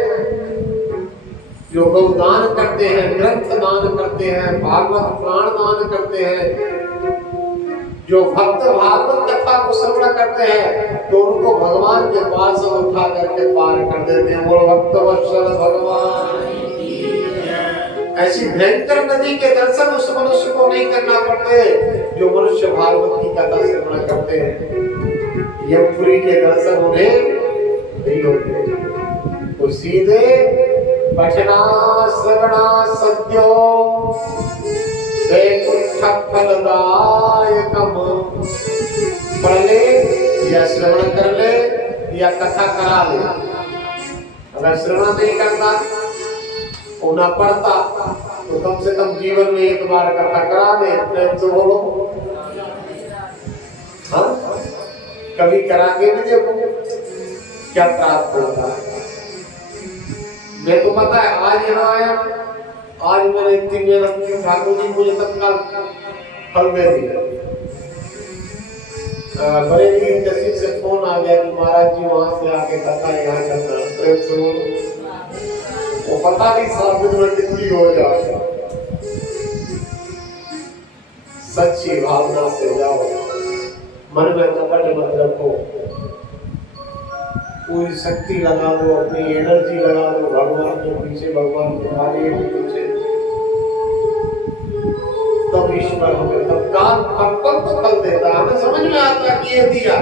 जो गौदान करते हैं, ग्रंथ दान करते हैं, भागवत पुराण दान करते हैं, जो भक्त भागवत कथा को श्रवण करते हैं, तो उनको भगवान के पास उठा करके पार कर देते हैं। वो भक्त वत्सल भगवान। ऐसी भयंकर नदी के दर्शन उस मनुष्य को नहीं करना पड़ते जो मनुष्य भागवत की कथा श्रवण करते हैं। यमपुरी के दर्शन उन्हें नहीं होते, वो सीधे पठना श्रवणा सत्यो फलदायकम, पढ़ ले या श्रवण कर ले या कथा करा ले। अगर श्रवण नहीं करता और ना पढ़ता तो कम से कम जीवन में एक बार कथा करा दे। प्रेम से बोलो हाँ, कभी करा के भी देखो क्या प्राप्त होता है। मैं तो पता है आज यहाँ आया, आज मैंने इतनी मेहनत की, ठाकुर जी मुझे तत्काल फल दे दिया। बरेली किसी से फोन आ गया कि महाराज जी वहां से आके कथा यहाँ करना, वो पता नहीं 7 दिन में कितनी हो जाए। सच्ची भावना से जाओ, मन में कपट मत रखो, पूरी शक्ति लगा दो, अपनी एनर्जी लगा दो भगवान के पीछे, भगवान तुम्हारे पीछे, तब ईश्वर हमें तत्काल फल देता है। हमें समझ में आता कि ये दिया,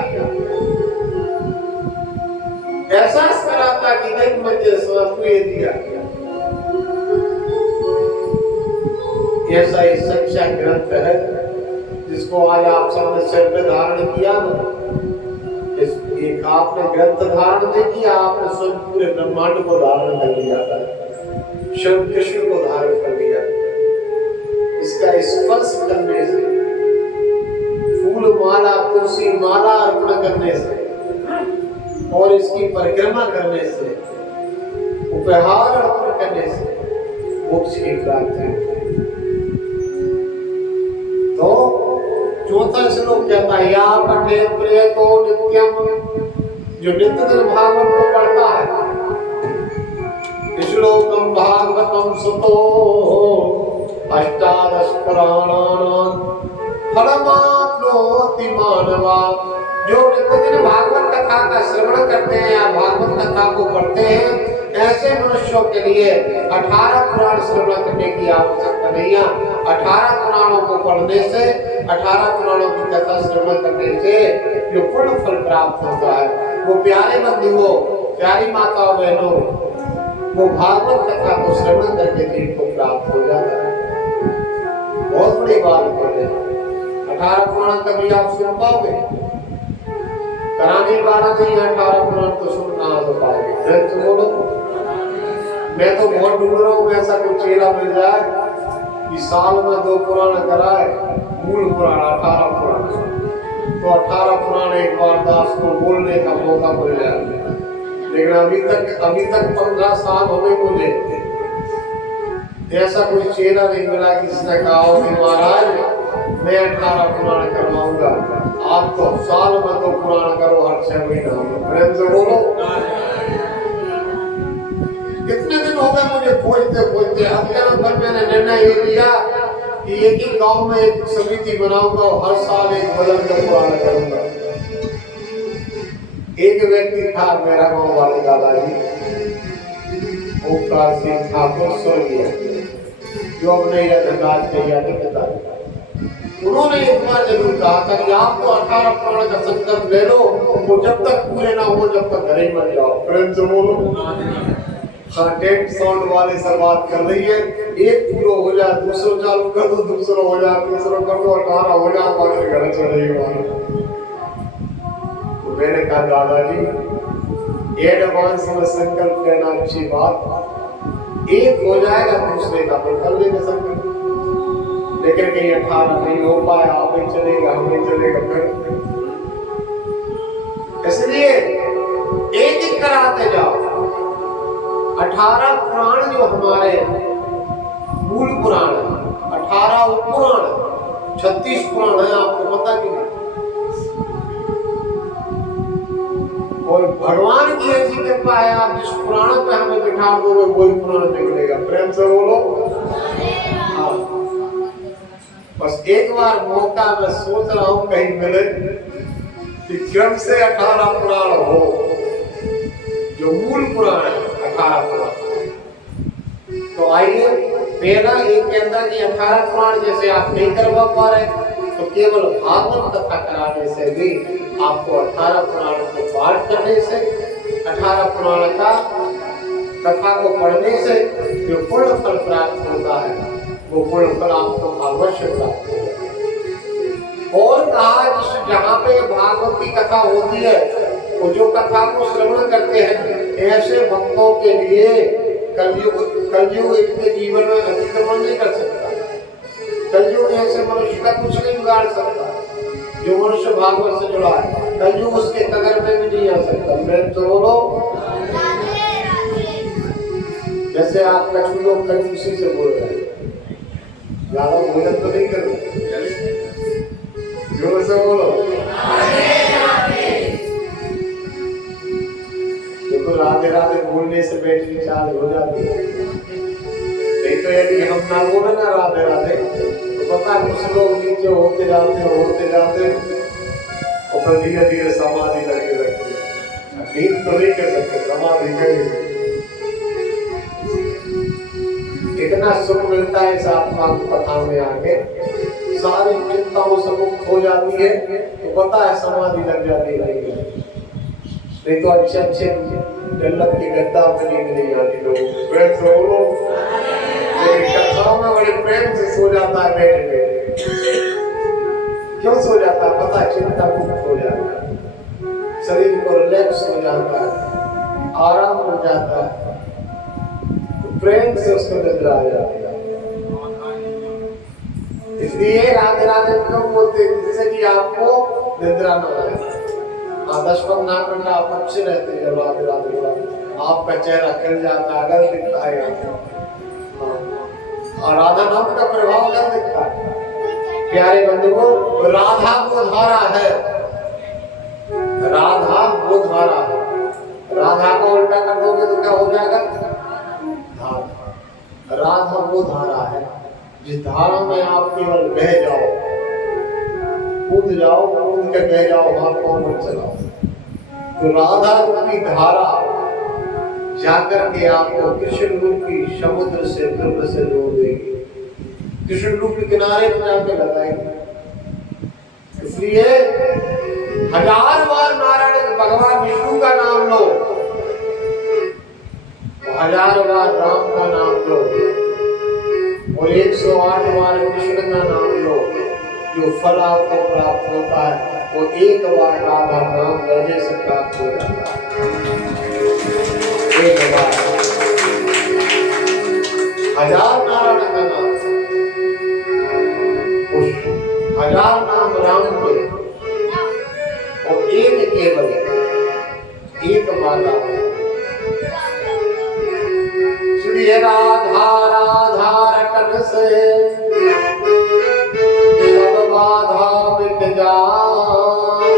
एहसास कराता कि देख मुझे सबको ये दिया। ऐसा ही सच्चा ग्रंथ है जिसको आज आप सबने सिर पे धारण किया ना। एक आपने ग्रंथ धारण नहीं किया, आपने स्वयं पूरे ब्रह्मांड को धारण कर लिया था, स्वयं कृष्ण को धारण कर लिया। इसका स्पर्श करने से, फूल माला तुलसी माला अर्पण करने से और इसकी परिक्रमा करने से, उपहार अर्पण करने से मोक्ष की प्राप्ति। तो चौथा श्लोक कहता है या पठे प्रेतो नित्यम, जो नित्य दिन भागवत को पढ़ता है, श्लोकम भागवतम सुतो अष्टादश पुराणानां फलमाप्नोति मानवा। जो नित्य दिन भागवत कथा का श्रवण करते हैं या भागवत कथा को पढ़ते हैं, ऐसे मनुष्यों के लिए 18 पुराण श्रवण करने की आवश्यकता नहीं है। 18 पुराणों को पढ़ने से, 18 पुराणों की कथा श्रवण करने से जो पूर्ण फल प्राप्त होता है, वो प्यारे बंधुओं, प्यारी माताओं बहनों, वो भागवत कथा को श्रवण करके जीव को प्राप्त हो जाता है। बहुत बड़ी बात है। 18 पुराण कभी आप सुन पाओगे? कराने वाला नहीं, 18 पुराण तो सुन कहाँ से पाओगे? तो बोलो, मैं तो बहुत ढूंढ रहा हूँ ऐसा कोई चेला मिल जाए कि साल में 2 पुराण कराए, मूल पुराण 18 पुराण, तो 18 पुराण एक बार दास को बोलने का मौका मिल जाए। लेकिन अभी तक 15 साल हो गए मुझे, ऐसा कोई चेला नहीं मिला जिसने कहा हो कि महाराज मैं 18 पुराण करवाऊंगा, आप तो साल में 2 पुराण करो हर 6 महीना में। प्रेम से बोलो। कितने दिन हो गए मुझे खोजते, अब क्या पर मैंने निर्णय ये लिया कि एक ही गांव में एक समिति बनाऊंगा और हर साल एक भजन का पुराण करूंगा। एक व्यक्ति था मेरा गांव वाले दादाजी, ओंकार सिंह ठाकुर स्वर्गीय, जो अब नहीं रहते, राज भैया के पिता। उन्होंने एक बार जरूर कहा था कि आप तो 18 पुराण का संकल्प ले लो, वो जब तक पूरे ना हो जब तक घर ही मत जाओ। प्रेम से बोलो। हाँ, टेंट साउंड वाले से बात कर रही है, एक पूरा हो जाए, दूसरा चालू कर दो, दूसरा हो जाए, तीसरा कर दो, 18 हो जाए, बाकी घर चले जाओ। तो मैंने कहा दादाजी एडवांस में संकल्प करना अच्छी बात, एक हो जाएगा दूसरे का फिर कर लेंगे संकल्प। लेकिन कहीं 18 नहीं हो पाया, आप ही चलेगा, हमें चलेगा फिर। इसलिए एक एक कराते जाओ। 18 पुराण जो हमारे मूल पुराण है, 18 18 उपपुराण, 36 पुराण है, आपको पता कि नहीं? और भगवान की ऐसी कृपा है, आप जिस पुराण पे हमें बिठा दोगे वही पुराण निकलेगा। प्रेम से बोलो। हाँ। बस एक बार मौका मैं सोच रहा हूँ कहीं मिले कि क्रम से 18 पुराण हो, जो मूल पुराण है 18 पुराण। तो आइए, पहला एक कहता कि 18 पुराण जैसे आप नहीं करवा पा रहे तो केवल भागवत कथा कराने से भी आपको 18 पुराण को पाठ करने से, 18 पुराण का कथा को पढ़ने से जो पूर्ण फल प्राप्त होता है, वो पूर्ण फल आपको अवश्य प्राप्त होगा। और कहा जहाँ पे भागवत की कथा होती है, वो जो कथा को श्रवण करते हैं, ऐसे भक्तों के लिए कलयुग इनके जीवन में अतिक्रमण नहीं कर सकता। कलयुग ऐसे मनुष्य का कुछ नहीं बिगाड़ सकता। जो मनुष्य भागवत से जुड़ा है, कलयुग उसके कदर में भी नहीं आ सकता। प्रेम से बोलो। जैसे आप कछु लोग कंजूसी से बोल रहे हैं, ज्यादा भोजन तो नहीं कर रहे, जोर से बोलो। देखो राधे राधे बोलने से बैटरी चार्ज हो जाती है। नहीं तो यदि हम ना बोले ना राधे राधे, तो पता है कुछ लोग नीचे होते जाते और फिर धीरे धीरे समाधि लगे रहते हैं। नींद तो नहीं कर सकते, समाधि करेंगे। इतना सुख मिलता है इस आत्मा को कथा में आके, सारी चिंताओं से मुक्त हो जाती है। तो पता है समाधि लग जाती है। नहीं तो अच्छे डल्लक की गद्दा पे नींद नहीं आती। लोग प्रेम से बोलो। कथाओं में बड़े प्रेम से सो जाता है बैठे बैठे। क्यों सो जाता है? पता है, चिंता मुक्त हो जाता है, शरीर को रिलैक्स हो जाता है, आराम हो जाता है, तो प्रेम से उसको निद्रा आ जाती है। इसलिए राधे राधे क्यों बोलते हैं? जिससे कि आपको निद्रा न आए। 10-15 मिनट आप अच्छे रहते हैं राधे राधे, आपका चेहरा खिल जाता है, अगर दिखता है। और राधा नाम का प्रभाव अगर दिखता है। प्यारे बंधुओं, राधा वो धारा है, राधा वो धारा है। राधा को उल्टा कर दोगे तो क्या हो जाएगा? धारा। राधा वो धारा है जिस धारा में आप केवल बह जाओ, कूद जाओ, कूद के बह जाओ, हाथ पांव मत चलाओ। तो राधा की धारा जाकर के आपको कृष्ण रूपी समुद्र से, ध्रुव से जोड़ देगी, कृष्ण रूपी किनारे पर जाके लगाएगी। इसलिए 1000 बार नारायण भगवान विष्णु का नाम लो, 1000 बार राम का नाम लो, और 108 बार कृष्ण का नाम लो। जो फल आपको प्राप्त होता है वो एक बार राधा नाम लेने से प्राप्त हो जाता है। एक बार 1000 नारायण का नाम, उस 1000 नाम राम के, और एक केवल एक माला। श्री राधा राधा रटन से सब बाधा मिट जाए,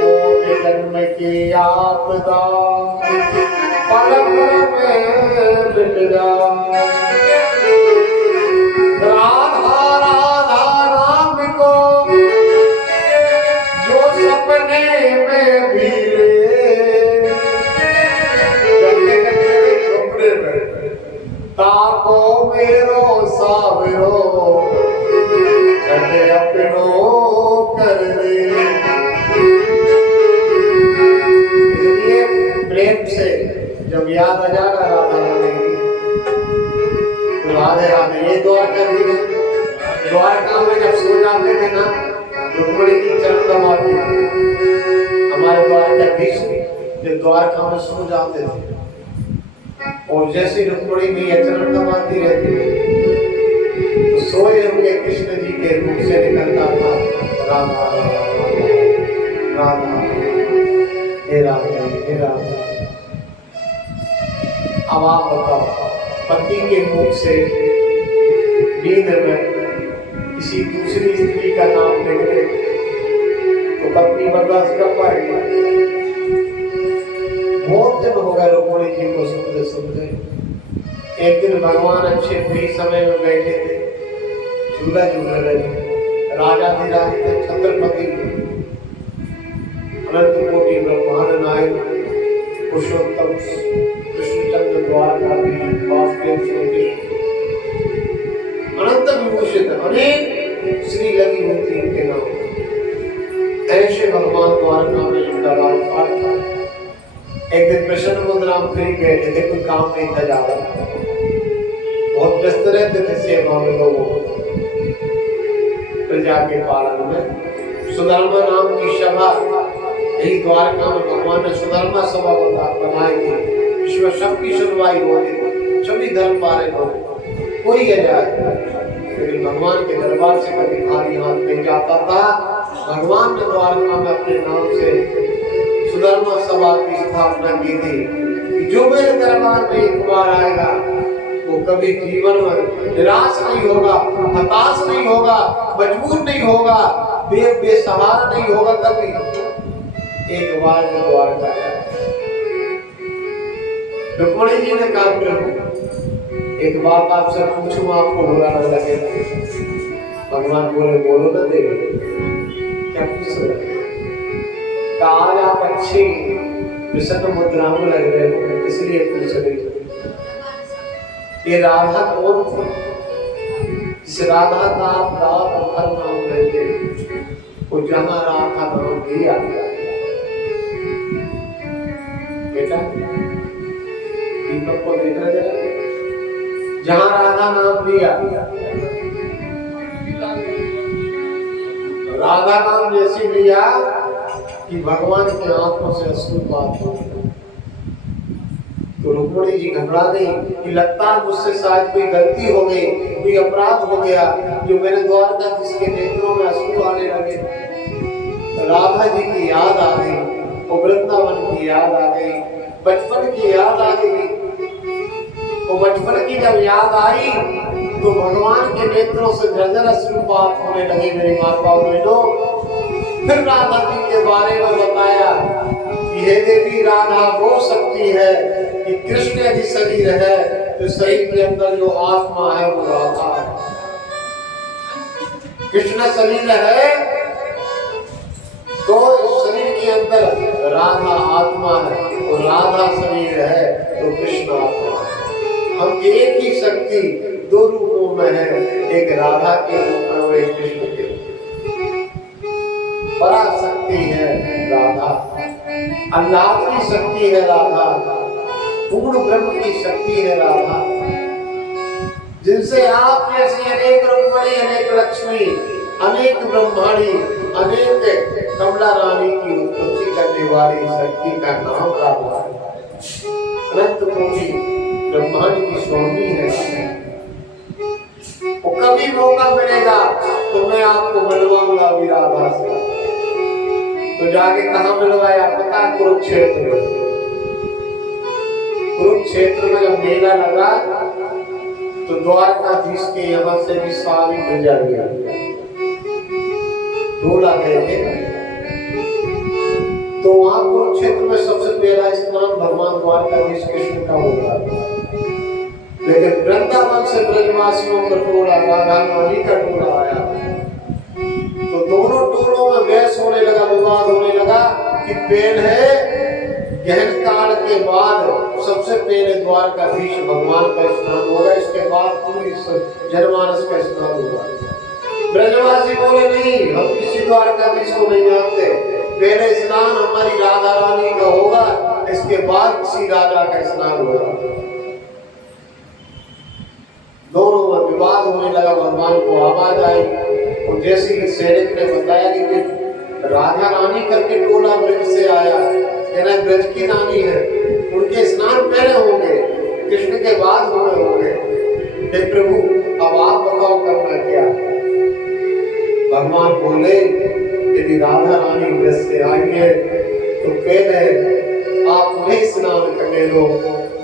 कोटि जन्म की आपदा पल भर में मिट जाए। राधा राधा नाम को जो सपने में भी ताको मेरो सावरो चले अपनो कर ले। इसलिए प्रेम से जब याद आ जाएगा राधा राधे, तो राधे राधे ये दुआ कर दी। द्वारका में जब सो जाते थे ना, रुक्मिणी की चरण दबाती, हमारे द्वारकाधीश जब द्वारका में सो जाते थे, और जैसे रुक्मिणी में चरण दबाती रहती है, तो सोए हुए कृष्ण जी के मुख से निकलता था राधा राधा हे राधा हे राधा। अब आप बताओ, पति के मुख से नींद में किसी दूसरी स्त्री का नाम ले ले तो पत्नी बर्दाश्त कर पाएगी। बहुत दिन हो गए रुक्मिणी जी को सुनते सुनते। एक दिन भगवान अच्छे फ्री समय में बैठे थे, झूला झूल रहे थे। राजाधिराज थे, छत्रपति अनंत कोटि ब्रह्मांड नायक पुरुषोत्तम कृष्णचंद्र द्वारकाधीश वासुदेव श्री अनंत विभूषित अनेक श्री लगी होती इनके नाम। ऐसे भगवान द्वारका में जिनका राजपाट था। एक दिन प्रसन्न मुद्रा में फिर बैठे थे, कोई काम नहीं था ज्यादा, बहुत व्यस्त रहते थे सेवा में लोगों प्रजा के पालन में। सुधर्मा नाम की सभा यही द्वारका में भगवान ने सुधर्मा सभा बनाई थी। इसमें सबकी सुनवाई होती थी, सभी धर्म वाले लोग, कोई जाए, लेकिन भगवान के दरबार से कभी खाली हाथ नहीं जाता था। भगवान ने द्वारका में अपने नाम से सुधर्मा सभा की स्थापना की थी कि जो मेरे दरबार में एक बार आएगा वो कभी जीवन में निराश नहीं होगा, हताश नहीं होगा, मजबूर नहीं होगा, बेसहारा नहीं होगा। कभी एक बार में द्वारका आया। रुक्मिणी जी ने कहा प्रभु एक बात आपसे पूछूं, आपको बुरा न लगेगा। भगवान बोले बोलो न देवी, क्या पूछ रहे? आज आप अच्छी प्रसन्न मुद्रा में लग रहे हो, इसलिए पूछ रही हो। ये राधा कौन थी? इस राधा का आप रात भर नाम लेते, वो जहाँ राधा नाम दिया बेटा, दीपक को देखना जरा, जहाँ राधा नाम दिया, राधा नाम जैसी लिया कि भगवान के आंखों से अश्रुपात हो। तो रुक्मिणी जी घबरा गई कि लगता है मुझसे शायद कोई गलती हो गई, कोई अपराध हो गया जो मेरे द्वारका जिसके नेत्रों में अश्रु आने लगे। राधा जी की याद आ गई, वो वृंदावन की याद आ गई, बचपन की याद आ गई। वो बचपन की जब याद आई तो भगवान के नेत्रों से झरझर अश्रुपात होने लगे। मेरी माता और बहनों, फिर राधा जी के बारे में बताया कि हे देवी, राधा वो शक्ति है कि कृष्ण यदि शरीर है तो शरीर के अंदर जो आत्मा है वो राधा है। कृष्ण शरीर है तो इस शरीर के अंदर राधा आत्मा है, और राधा शरीर है तो कृष्ण आत्मा है। हम एक ही शक्ति दो रूपों में है, एक राधा के रूप में और एक कृष्ण के रूप में। पराशक्ति है राधा, अल्लाह की शक्ति है राधा, पूर्ण ब्रह्म की शक्ति है राधा, जिनसे आप जैसी अनेक रुक्मिणी, अनेक लक्ष्मी, अनेक ब्रह्माणी, अनेक कमला रानी की उत्पत्ति करने वाली शक्ति का नाम राधा है। अनंत कोटि ब्रह्मांड की स्वामी है। वो कभी मौका मिलेगा तो मैं आपको मिलवाऊंगा राधा से। तो जाके कहाँ मिलवाया पता? कुरुक्षेत्र में। कुरुक्षेत्र में जब मेला लगा तो द्वारकाधीश के यहाँ से भी सारी प्रजा गया, डोला गए थे। तो वहां कुरुक्षेत्र में सबसे पहला स्नान भगवान द्वारकाधीश कृष्ण का होगा। लेकिन वृंदावन से ब्रजवासियों का टोला, राधा रानी का टोला आया तो दोनों टोलों में बहस होने लगा, विवाद होने लगा कि पहले गहन काल के बाद सबसे पहले द्वारकाधीश भगवान का स्नान होगा, इसके बाद पूरी जनमानस का स्नान होगा। ब्रजवासी बोले नहीं, हम किसी द्वारकाधीश को नहीं जानते, पहले स्नान हमारी राधा रानी का होगा, इसके बाद किसी राजा का स्नान होगा। दोनों में विवाद होने लगा। भगवान को आवाज आई और जैसे ही सैनिक ने बताया कि राधा रानी करके टोला ब्रज से आया, कहना ब्रज की रानी है, उनके स्नान पहले होंगे, कृष्ण के बाद हुए होंगे। हे प्रभु, अब आप बताओ करना क्या? भगवान बोले यदि राधा रानी ब्रज से आई है तो पहले आप उन्हें स्नान करने दो,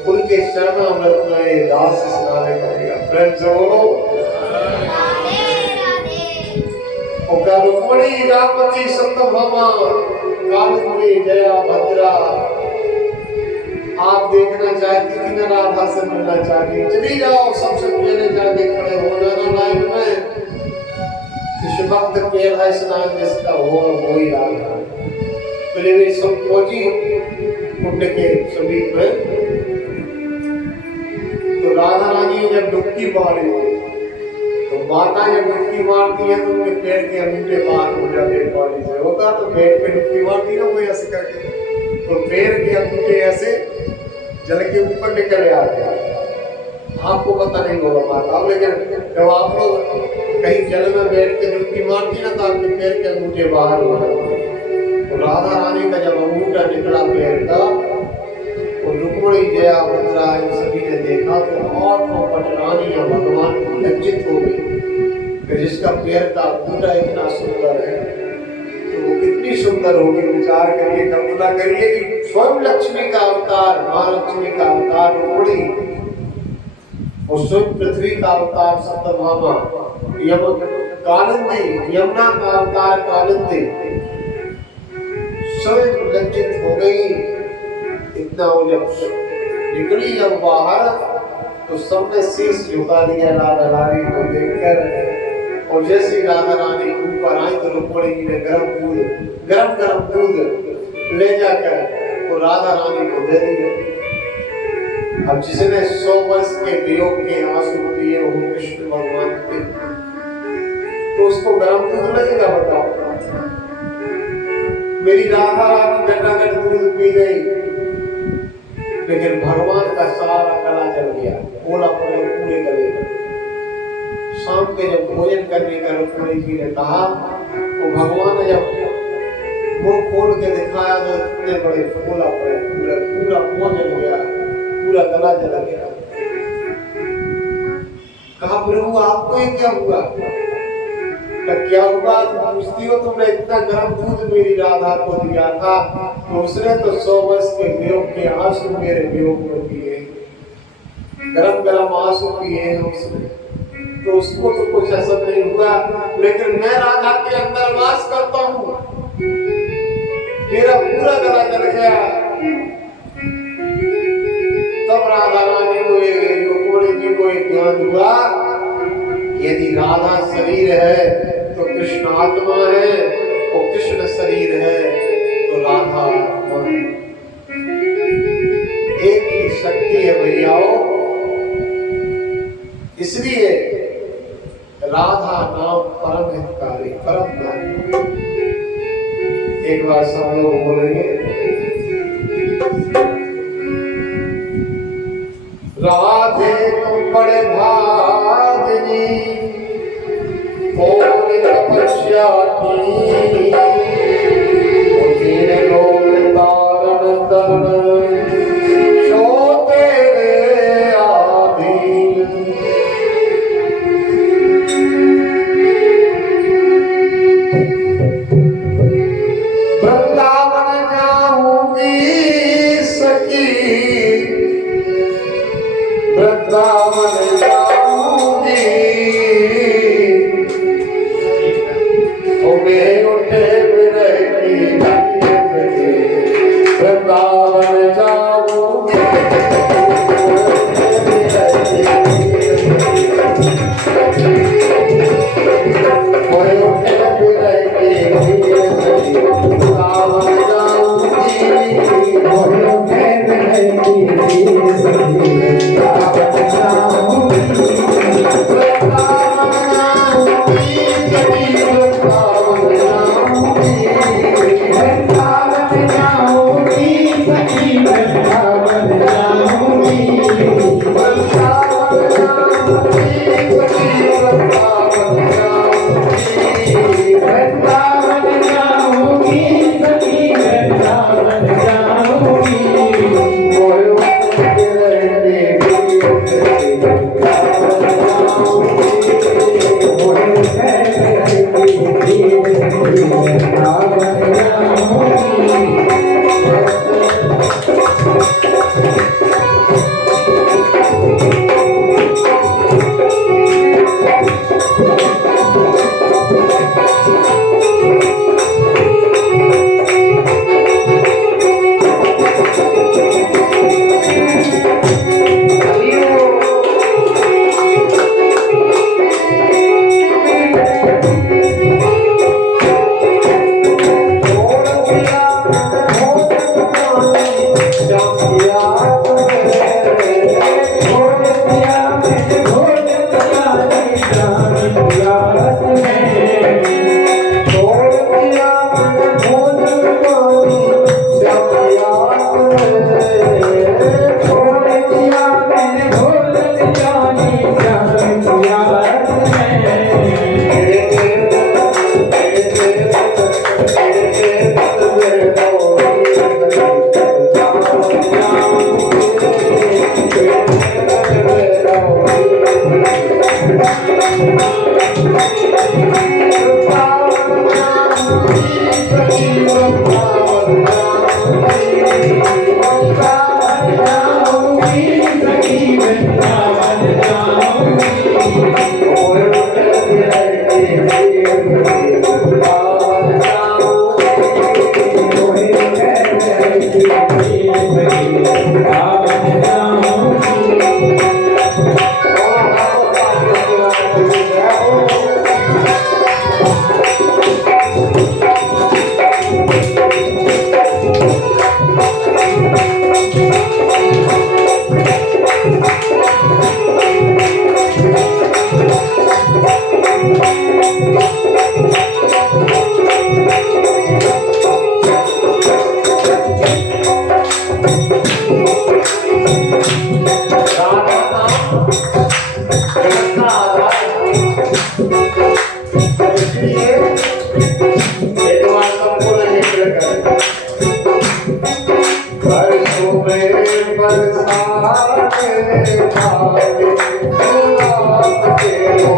उनके शरणामृत में दास स्नान करेगा। फ्रेंड्स, ओका रुक्मणी रामती सत्यभामा कालिंदी जया भद्रा। आप देखना चाहती थी ना राधा से मिलना चाहती, चली जाओ सबसे पहले जाके खड़े हो जाना लाइन में। इस वक्त पहला स्नान जिसका होगा वो ही राधा। पहले वे सब पहुंची कुंड के समीप में, तो राधा रानी जब डुबकी मारी तो माता जब डुबकी मारती है तो उनके पैर के अंगूठे बाहर हो जाते हैं पानी से। होता तो पैर पे डुबकी मारती ना वो ऐसे करके, तो पैर के अंगूठे ऐसे जल के ऊपर निकल आते हैं। आपको पता नहीं होगा माता, लेकिन जब आप लोग कहीं जल में बैठ के डुबकी मारती ना तो आपके पैर के अंगूठे बाहर हो जाते हैं। तो राधा रानी का जब अंगूठा निकला पैर का, और रुक्मणी जया भद्रा इन सभी ने देखा तो और पटरानी या भगवान को लज्जित हो गई कि जिसका पैर का अंगूठा इतना सुंदर है तो वो कितनी सुंदर होगी। विचार करिए, कल्पना करिए कि स्वयं लक्ष्मी का अवतार, महालक्ष्मी का अवतार रुक्मणी, और स्वयं पृथ्वी का अवतार सत्यभामा, कालिंदी यमुना का अवतार कालिंदी, स्वयं लज्जित हो गई। इतना वो जब निकली जब बाहर तो सबने शीश झुका दिया राधा रानी को देखकर। और जैसे राधा रानी ऊपर आई तो रुक्मणी जी ने गरम दूध ले जाकर तो राधा रानी को दे दिया। अब जिसने 100 वर्ष के वियोग के आंसू पिए वो कृष्ण भगवान के, तो उसको गरम दूध लगेगा बताओ। मेरी राधा रानी गटागट दूध पी गई, लेकिन भगवान का सारा गला जल गया, पूरा पूरे गले में। शाम के जब भोजन करने का रुक्मणी जी ने कहा तो भगवान ने जब मुंह खोल के दिखाया तो इतने बड़े फूला पड़े, पूरा मुंह जल गया, पूरा गला जल गया। कहा प्रभु आपको ये क्या हुआ? क्या हुआ? पूछती हो तुमने इतना गर्म दूध मेरी राधा को दिया था तो उसने तो 100 वर्ष के वियोग के आंसू मेरे वियोग में पिए, गरम आंसू पिए हैं उसने, तो उसको तो कुछ असर नहीं हुआ। लेकिन मैं राधा के अंदर वास करता हूँ, मेरा पूरा गला जल गया। तब राधा रानी को रुक्मणी जी को एक ज्ञान हुआ, यदि राधा शरीर है तो कृष्ण आत्मा है, और कृष्ण शरीर है तो राधा आत्मा है। एक ही शक्ति है भैयाओ। इसलिए राधा नाम परम हितकारी, परम नाम। एक बार सब लोग बोलेंगे, राधे तुम बड़े भागिनी और तपस्या की, तेरे लोग तारण तरण सो तेरे आधीन। वृंदावन जाऊंगी सखी, वृंदावन जाऊंगी, मैं उठे विरह की वृंदावन जाऊंगी, मैं उठे विरह की वृंदावन जाऊंगी, मैं उठे विरह की राधा नाम जगत का आधार है। इसलिए एक बार सबको नहीं करें। बरसों में बरसाने वाले गुलाब के हो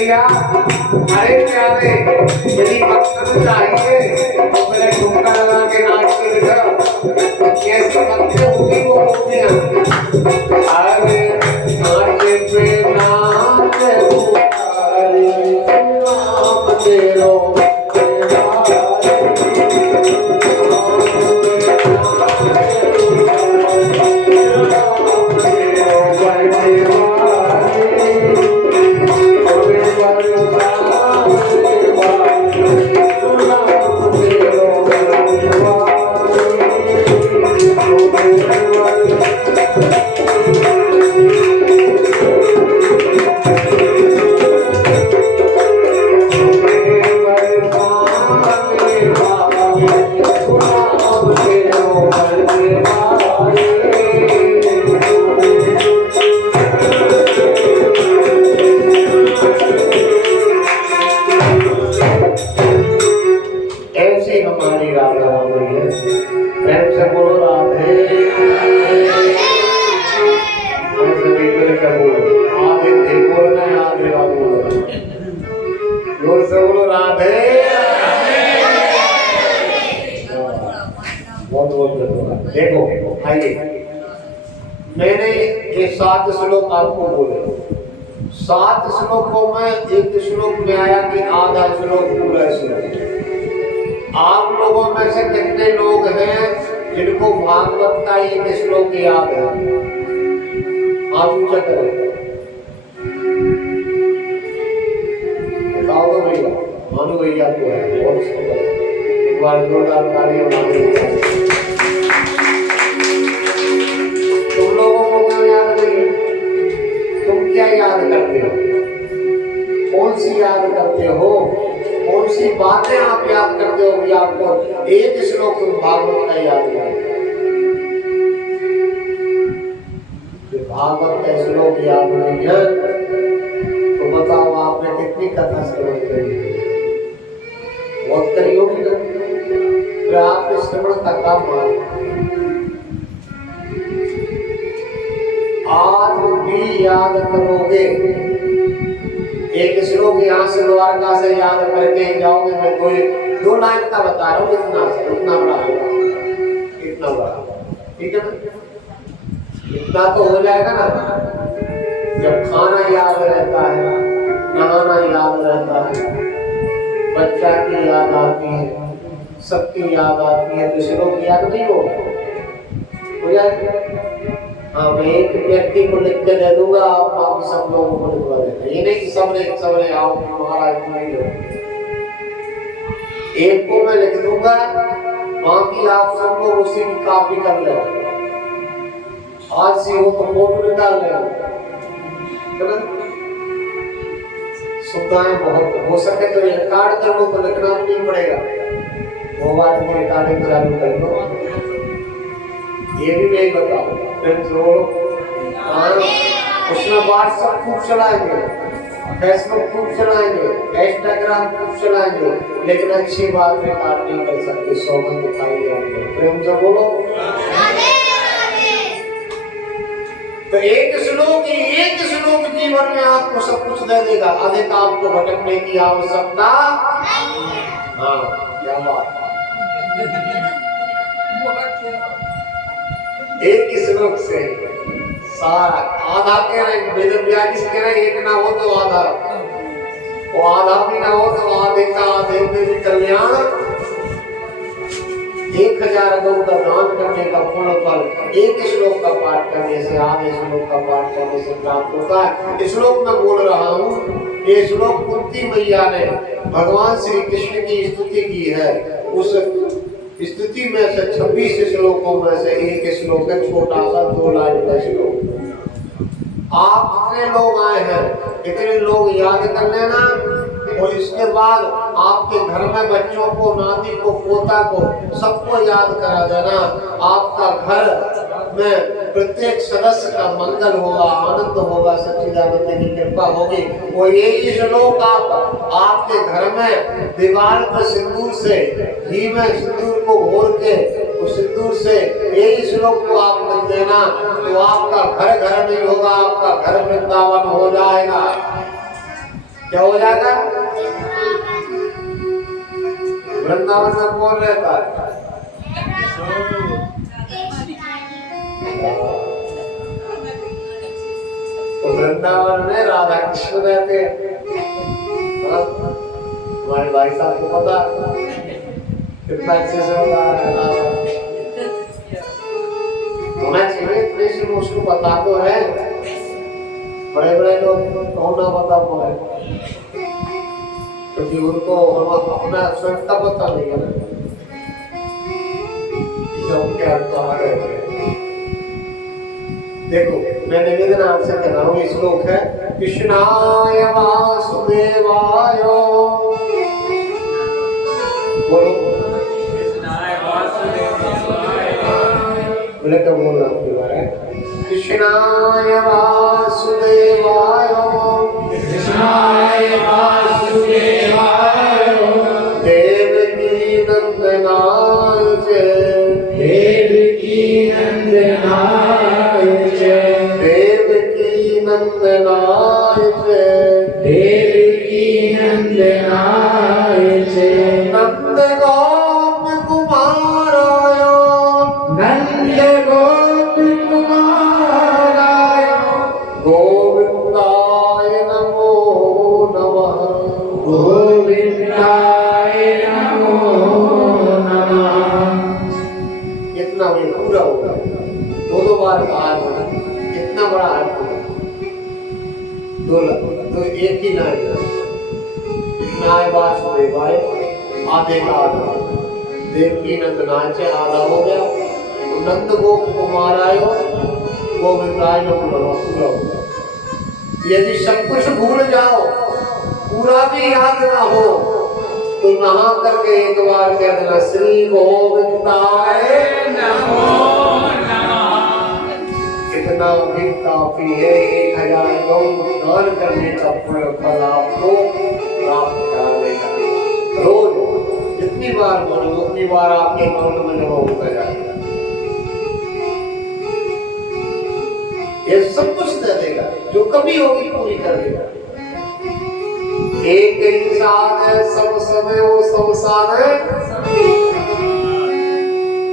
अरे प्यारे यदि मकसद चाहिए तो पहले ठुमका लगा के नाच कैसे भक्ति होगी वो मुक्तियां। अरे नाचे पे नाचे पुकारे नाम तेरो देखो आइए, मैंने ये 7 श्लोक आपको बोले। 7 श्लोकों में एक श्लोक में आया कि आधा श्लोक पूरा श्लोक। आप लोगों में से कितने लोग हैं जिनको भागवत का एक श्लोक याद है? आप ऊंचा करें, बताओ तो भैया। मानो भैया को है, बहुत सुंदर। एक बार जोरदार तालियां मारो। तुम लोगों को क्या याद नहीं? तुम क्या याद करते हो? कौन सी याद करते हो? कौन सी बातें आप याद करते हो कि आपको एक श्लोक तुम भागवत का याद करो? भागवत का श्लोक याद नहीं है तो बताओ आपने कितनी कथा श्रवण करी? बहुत करी होगी ना। फिर आपके श्रवण का काम आज भी याद करोगे। एक श्लोक यहाँ से द्वारका से याद करके जाओगे। मैं कोई 2 लाइन का बता रहा हूँ, इतना बड़ा होगा, इतना बड़ा, ठीक है ना? इतना तो हो जाएगा ना। जब खाना याद रहता है, नहाना याद रहता है, बच्चा की याद आती है, सबकी याद आती है, तो श्लोक याद नहीं होगा? हो जाएगा। हाँ, मैं एक व्यक्ति को लिख के दे दूंगा, आप बाकी सब लोगों को लिखवा देना। ये नहीं कि सबने आओ महाराज नहीं लो। एक को मैं लिख दूंगा, बाकी आप सब लोग उसी की कॉपी कर लेना। आज से वो फोटो निकाल लेना। सुविधाएं बहुत, हो सके तो रिकॉर्ड कर लो, तो लिखना भी नहीं पड़ेगा। मोबाइल में रिकॉर्डिंग चालू कर लो। ये भी नहीं बताओ उसमें व्हाट्सएप खूब चलाएंगे, फेसबुक खूब चलाएंगे, इंस्टाग्राम खूब चलाएंगे, लेकिन अच्छी बात रिकॉर्ड नहीं कर सकते। सौगंध दिखाई आपको, प्रेम से बोलो। तो एक श्लोक जीवन में आपको सब कुछ दे देगा। अधिक आपको भटकने की आवश्यकता। हाँ, क्या बात। एक श्लोक से सारा आधा कह रहे, वेद व्यास कह रहे, एक ना हो तो आधा, वो आधा भी ना हो तो आधे का आधे में भी कल्याण। 1000 गौ का दान करने का पुण्य फल एक श्लोक का पाठ करने से, आधे श्लोक का पाठ करने से प्राप्त होता है। श्लोक में बोल रहा हूँ, ये श्लोक कुंती मैया ने भगवान श्री कृष्ण की स्तुति की है। उस स्तुति में से 26 श्लोकों में से एक श्लोक है, छोटा सा 2 लाइन का श्लोक। आप कितने लोग आए हैं, इतने लोग याद कर लेना। और इसके बाद आपके घर में बच्चों को, नाती को, पोता को, सबको याद करा देना। आपका घर में प्रत्येक सदस्य का मंगल होगा, आनंद होगा, सच्चिदानंद की कृपा होगी। वो यही श्लोक आप आपके घर में दीवार पर सिंदूर से, घी में सिंदूर को घोर के उस सिंदूर से यही श्लोक को आप लिख देना, तो आपका घर नहीं होगा, आपका घर वृंदावन हो जाएगा। क्या हो जाएगा? वृंदावन में कौन रहता है? तो वृंदावन में राधा कृष्ण रहते हैं। हमारे भाई साहब को पता कितना अच्छे से बता रहा है राधा होना चाहिए। इतने से उसको पता तो है, बड़े बड़े लोग कौन ना पता वो है, क्योंकि उनको अपना स्वयं का पता नहीं है ना। क्या देखो मैं निवेदन आपसे कर रहा हूँ, ये श्लोक है कृष्णाय वासुदेवाय, बोलो कृष्णाय वासुदेवाय, बोले तो बोल रहा हूँ कृष्णाय वासुदेवाय, कृष्णाय वासुदेवाय, देवकी नंदनाय देवकी नंदनाय देवकी नंदनाय देवकी नंदनाय नंद गोप कुमाराय नंद गोप कुमाराय गोविंदाय नमो नमः गोविंदाय नमो नमः। इतना भी पूरा होगा, दो बार कहा होगा, इतना बड़ा अर्थ होगा। तो एक ही नाय कृष्णाय वासुदेवाय, आधे का आधा देवकी नंदनाय से आधा हो गया, नंद गोप कुमाराय गोविंदाय नमो नमः पूरा होगा। यदि सब कुछ भूल जाओ, पूरा भी याद ना हो, तो नहा करके एक बार कह देना श्री गोविंदाय नमो नमः। इतना भी काफी है, 1000 गौ दान करने का पूर्ण फल आपको प्राप्त करा देगा। रोज जितनी बार बोलो उतनी बार आपके अकाउंट में जमा होता जाएगा। ये सब कुछ दे देगा, जो कमी होगी पूरी कर देगा। एक इंसान है, सब समय वो सब साध है,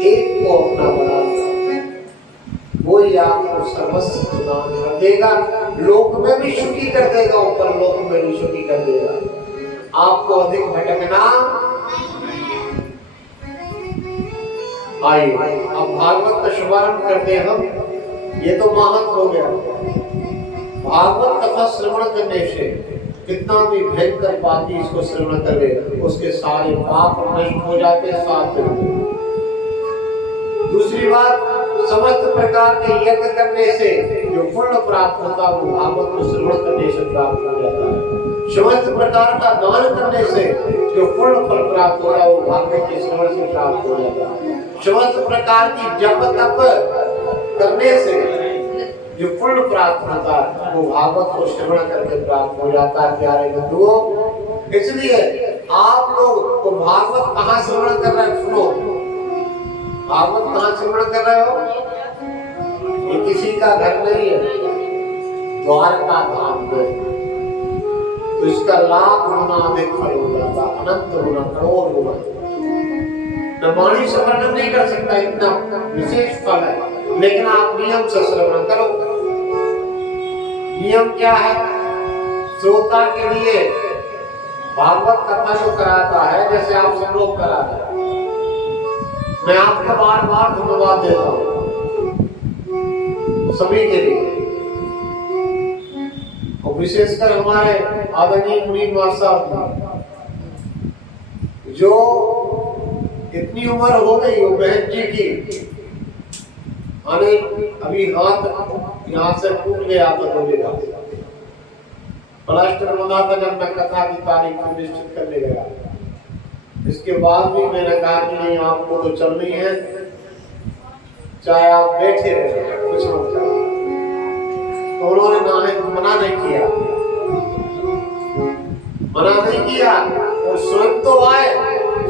एक को अपना बना लिया, वो ही आपको सर्वस्व प्रदान कर देगा। लोक में भी सुखी कर देगा, ऊपर लोक में भी सुखी कर देगा। आपको अधिक भटकना आइए। अब भागवत का शुभारंभ करते हैं हम। ये तो महत्व हो गया। भागवत कथा श्रवण करने से कितना भी भयंकर पापी इसको श्रवण करे, उसके सारे पाप नष्ट हो जाते हैं 7 दिन में। दूसरी बात, समस्त प्रकार के यज्ञ करने से जो पुण्य प्राप्त होता है वो भागवत को श्रवण करने से प्राप्त हो जाता है। समस्त प्रकार का दान करने से जो पुण्य फल प्राप्त होता है वो भागवत के श्रवण से प्राप्त हो जाता है। समस्त प्रकार की जप तप करने से जो पुण्य प्राप्त होता है वो भागवत को श्रवण करके प्राप्त हो जाता है। प्यारे बंधुओं, इसलिए आप लोग को भागवत कहाँ श्रवण कर रहे हैं, सुनो। भागवत कहाँ श्रवण कर रहे हो? ये किसी का घर नहीं है, द्वारका धाम में। तो इसका लाभ होना अधिक फल हो जाता, अनंत होना, करोड़ होना। मैं वाणी से वर्णन नहीं कर सकता, इतना विशेष फल है। लेकिन आप नियम से श्रवण करो। नियम क्या है? श्रोता के लिए भागवत कथा जो कराता है, जैसे आप सब लोग कराते हैं, मैं आपको बार बार धन्यवाद देता हूँ सभी के लिए। और विशेषकर हमारे आदरणीय मुनीम साहब, जो इतनी उम्र हो गई वो बहन जी की, अरे अभी हाथ यहाँ से टूट गया था बोलेगा। प्लास्टर बना था जब मैं कथा की तारीख को निश्चित करने गया। इसके बाद भी मैंने कहा कि नहीं, आपको तो चलनी है, चाहे आप बैठे रहे, कुछ मत करो। तो उन्होंने मना नहीं किया, मना नहीं किया। और स्वयं तो आए,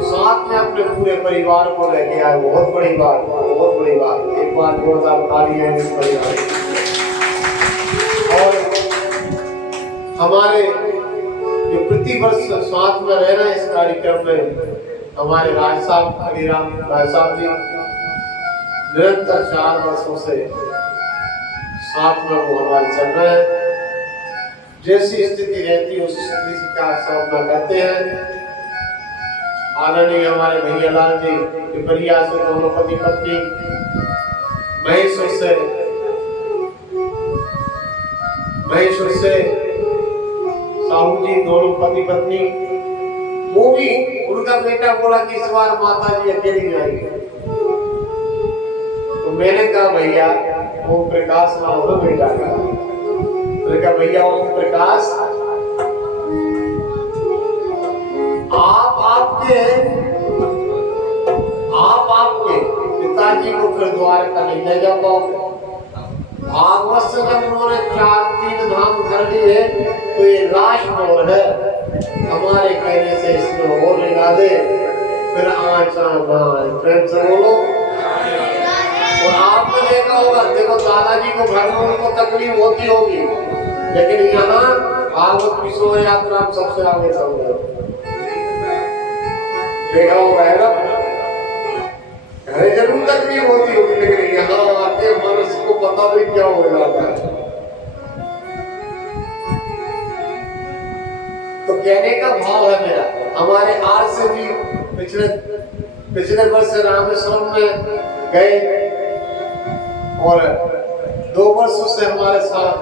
साथ में अपने पूरे परिवार को लेके आए। बहुत बड़ी बात, बहुत बड़ी बात। एक बार जोरदार ताली है इस परिवार। और हमारे जो प्रतिवर्ष साथ में रह रहे इस कार्यक्रम में, हमारे राज साहब, हरिराम राय साहब जी, निरंतर 4 वर्षों से साथ में वो हमारे चल रहे हैं। जैसी स्थिति रहती है उस स्थिति का सामना करते हैं। आदरणीय हमारे भैया लाल जी पिपरिया से दोनों पति पत्नी, महेश्वर से साहू जी दोनों पति पत्नी, वो भी उनका बेटा बोला कि इस बार माता जी अकेली जाएंगे। तो मैंने कहा भैया ओम प्रकाश ना हो बेटा का, मैंने कहा भैया ओम प्रकाश आपके पिताजी को फिर द्वारका नहीं ले जा पाओगे। भागवत से जब उन्होंने 4-3 धाम कर लिए तो ये लाश मोर है, हमारे कहने से इसमें और लगा दे, फिर प्रेम से बोलो। और आपने देखा होगा, देखो दादाजी को घर में उनको तकलीफ होती होगी, लेकिन यहाँ भागवत विश्व यात्रा सबसे आगे चल रहे हो। देखा होगा है ना, घरे जरूर तकलीफ होती होगी, लेकिन यहाँ आके मनुष्य को पता नहीं क्या हो जाता है। तो कहने का भाव है मेरा, हमारे आज से भी पिछले वर्ष रामेश्वरम में गए और 2 वर्षों से हमारे साथ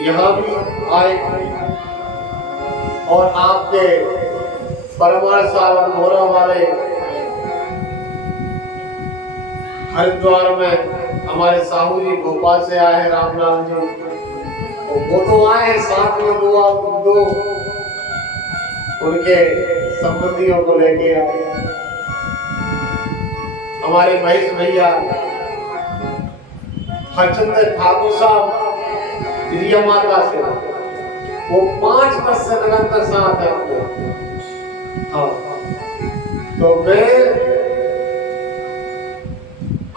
यहाँ भी आए और आपके परमार सावन मोरा वाले हरिद्वार में हमारे साहू जी भोपाल से आए हैं, रामलाल जी वो तो आए हैं, साथ में दो उनके संबंधियों को लेके आए। हमारे महेश भैया हरचंद्र ठाकुर साहब रिया माता से, वो 5 वर्ष से निरंतर साथ है आपको। हाँ, तो मैं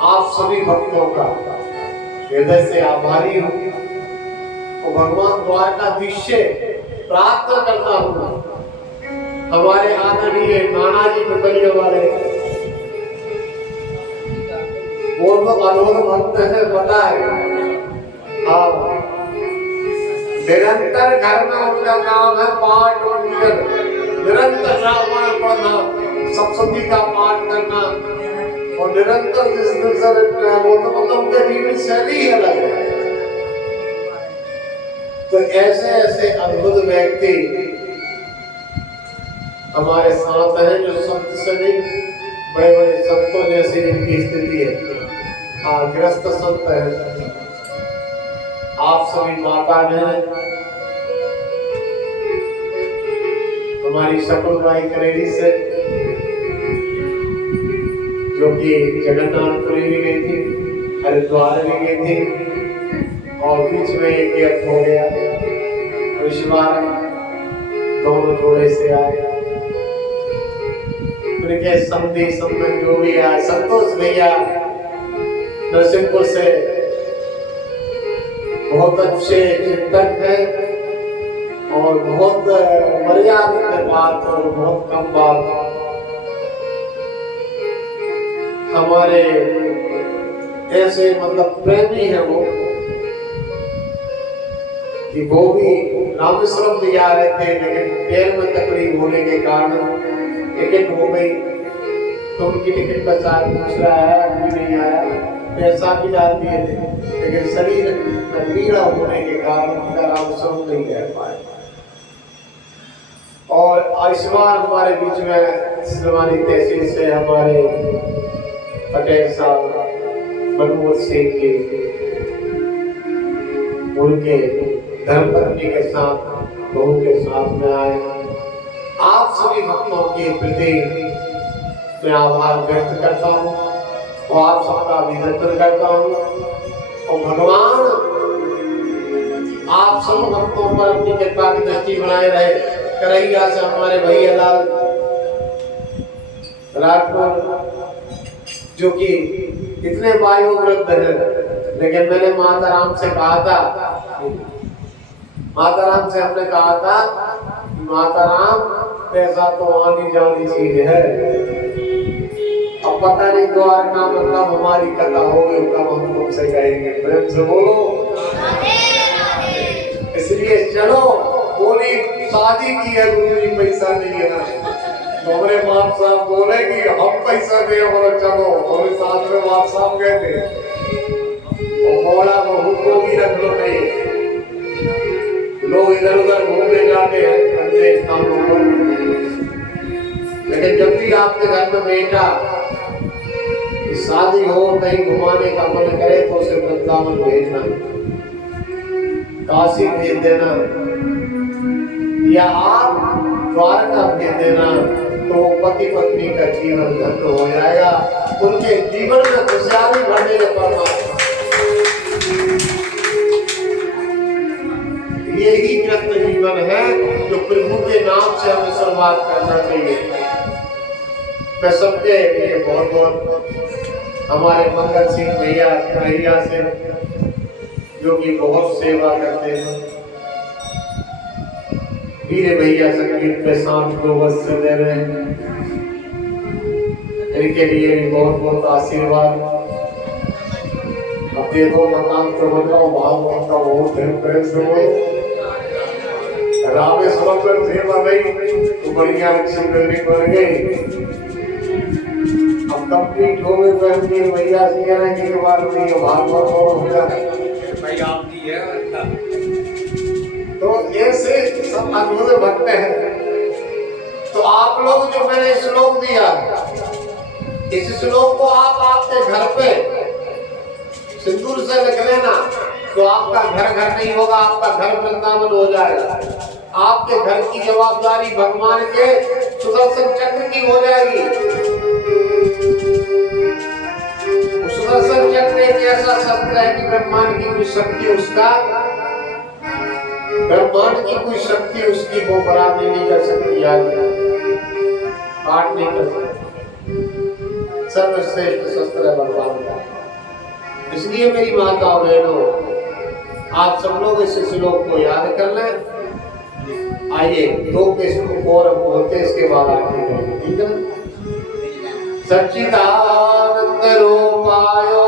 आप सभी भक्तों का हृदय से आभारी हूँ और भगवान द्वारकाधीश से प्रार्थना करता हूँ, हमारे आदरणीय नाना जी पिपलिया वाले वो लोग अद्भुत भक्त है, पता है। हाँ, निरंतर घर में उनका काम है पाठ और निरंतर रामायण पढ़ना, सप्तशती का पाठ करना और निरंतर जिस दिन से वो तो मतलब उनके जीवन शैली ही अलग है। तो ऐसे ऐसे अद्भुत व्यक्ति हमारे साथ हैं जो संत से नहीं, बड़े बड़े संतों जैसी इनकी स्थिति है। हाँ, ग्रस्त संत है। आप सभी माता बहन, हमारी शकुन बाई करेली से जो कि जगन्नाथपुरी भी गई थी, हरिद्वार भी गई थी और बीच में एक गैप हो गया, तो इस बार दोनों जोड़े से आए। उनके संधि संबंध जो भी आए, संतोष भैया नरसिंहपुर से बहुत अच्छे चिंतक हैं और बहुत मर्यादित बात और बहुत कम बात। हमारे ऐसे मतलब प्रेमी है वो कि वो भी रामेश्वरम भी आ रहे थे, लेकिन पैर में तकलीफ होने के कारण टिकट हो गई, तो उनकी टिकट का चार्ज पूछ रहा है, अभी नहीं आया, पैसा भी डाल दिए थे, लेकिन शरीर पीड़ा होने के कारण उनका रामेश्वरम नहीं रह पाए। और इस बार हमारे बीच में सिलवानी तहसील से हमारे पटेल साहब मनमोहन सिंह जी, उनके धर्मपत्नी के साथ बहू के साथ में आए। आप सभी भक्तों के प्रति मैं आभार व्यक्त करता हूँ और आप सबका अभिनंदन करता हूँ और भगवान आप सब भक्तों पर अपनी कृपा की दृष्टि बनाए रहे। करैया से हमारे भैया लाल राठौर जो कि इतने वायु वृद्ध है, लेकिन मैंने माता राम से कहा था, माता राम से हमने कहा था, माता राम पैसा तो आनी जानी चीज है, अब पता नहीं द्वारका में कब हमारी कथा होगी, कब हम तुमसे कहेंगे। प्रेम से बोलो। इसलिए चलो, बोली शादी की है गुरु जी, पैसा नहीं है ना। हमारे बाप साहब बोले कि हम पैसा दे, बोले चलो, और साथ में बाप साहब गए थे, और मोड़ा बहू को भी रख लो। नहीं, लोग इधर उधर घूमने जाते हैं अन्य स्थानों पर, लेकिन जब भी आपके घर में बेटा की शादी हो, कहीं घुमाने का मन करे तो उसे वृंदावन भेजना, काशी भेज देना, या आप द्वारका भेज देना, तो पति पत्नी का जीवन धन्य हो जाएगा, उनके जीवन में खुशहाली भरने के परमात्मा। यही कृष्ण जीवन है जो प्रभु के नाम से हमें शुरुआत करना चाहिए। मैं सबके लिए बहुत बहुत हमारे मंगल सिंह भैया से, जो कि बहुत सेवा करते हैं, वीर भैया संगीत पे शांत को वस्त दे रहे हैं, इनके लिए भी बहुत बहुत आशीर्वाद। अब देखो मकान तो बताओ, भाव का बहुत है। प्रेम से बोलो। रामेश्वरम में सेवा नहीं तो बढ़िया अच्छी बिल्डिंग बन गई। अब कंप्लीट हो गई, वीर भैया से कहना कि बार नहीं भागवत और हो जाए भाई आपकी है। तो ऐसे सब अद्भुत भक्त हैं। तो आप लोग जो मैंने श्लोक दिया, इस श्लोक को आप आपके घर पे सिंदूर से लिख लेना, तो आपका घर घर नहीं होगा, आपका घर वृंदावन हो जाएगा। आपके घर की जवाबदारी भगवान के सुदर्शन चक्र की हो जाएगी। सुदर्शन चक्र एक ऐसा शस्त्र है कि ब्रह्मांड की कोई शक्ति उसका, ब्रह्मांड की कोई शक्ति उसकी वो बराबरी नहीं कर सकती, याद पाठ नहीं कर सकती। सर्वश्रेष्ठ शस्त्र है भगवान का। इसलिए मेरी माता बहनों, आप सब लोग इस श्लोक को याद कर लें। आइए दो के श्लोक और बोलते, इसके बाद आगे ठीक है। सच्चिदानंद रूपायो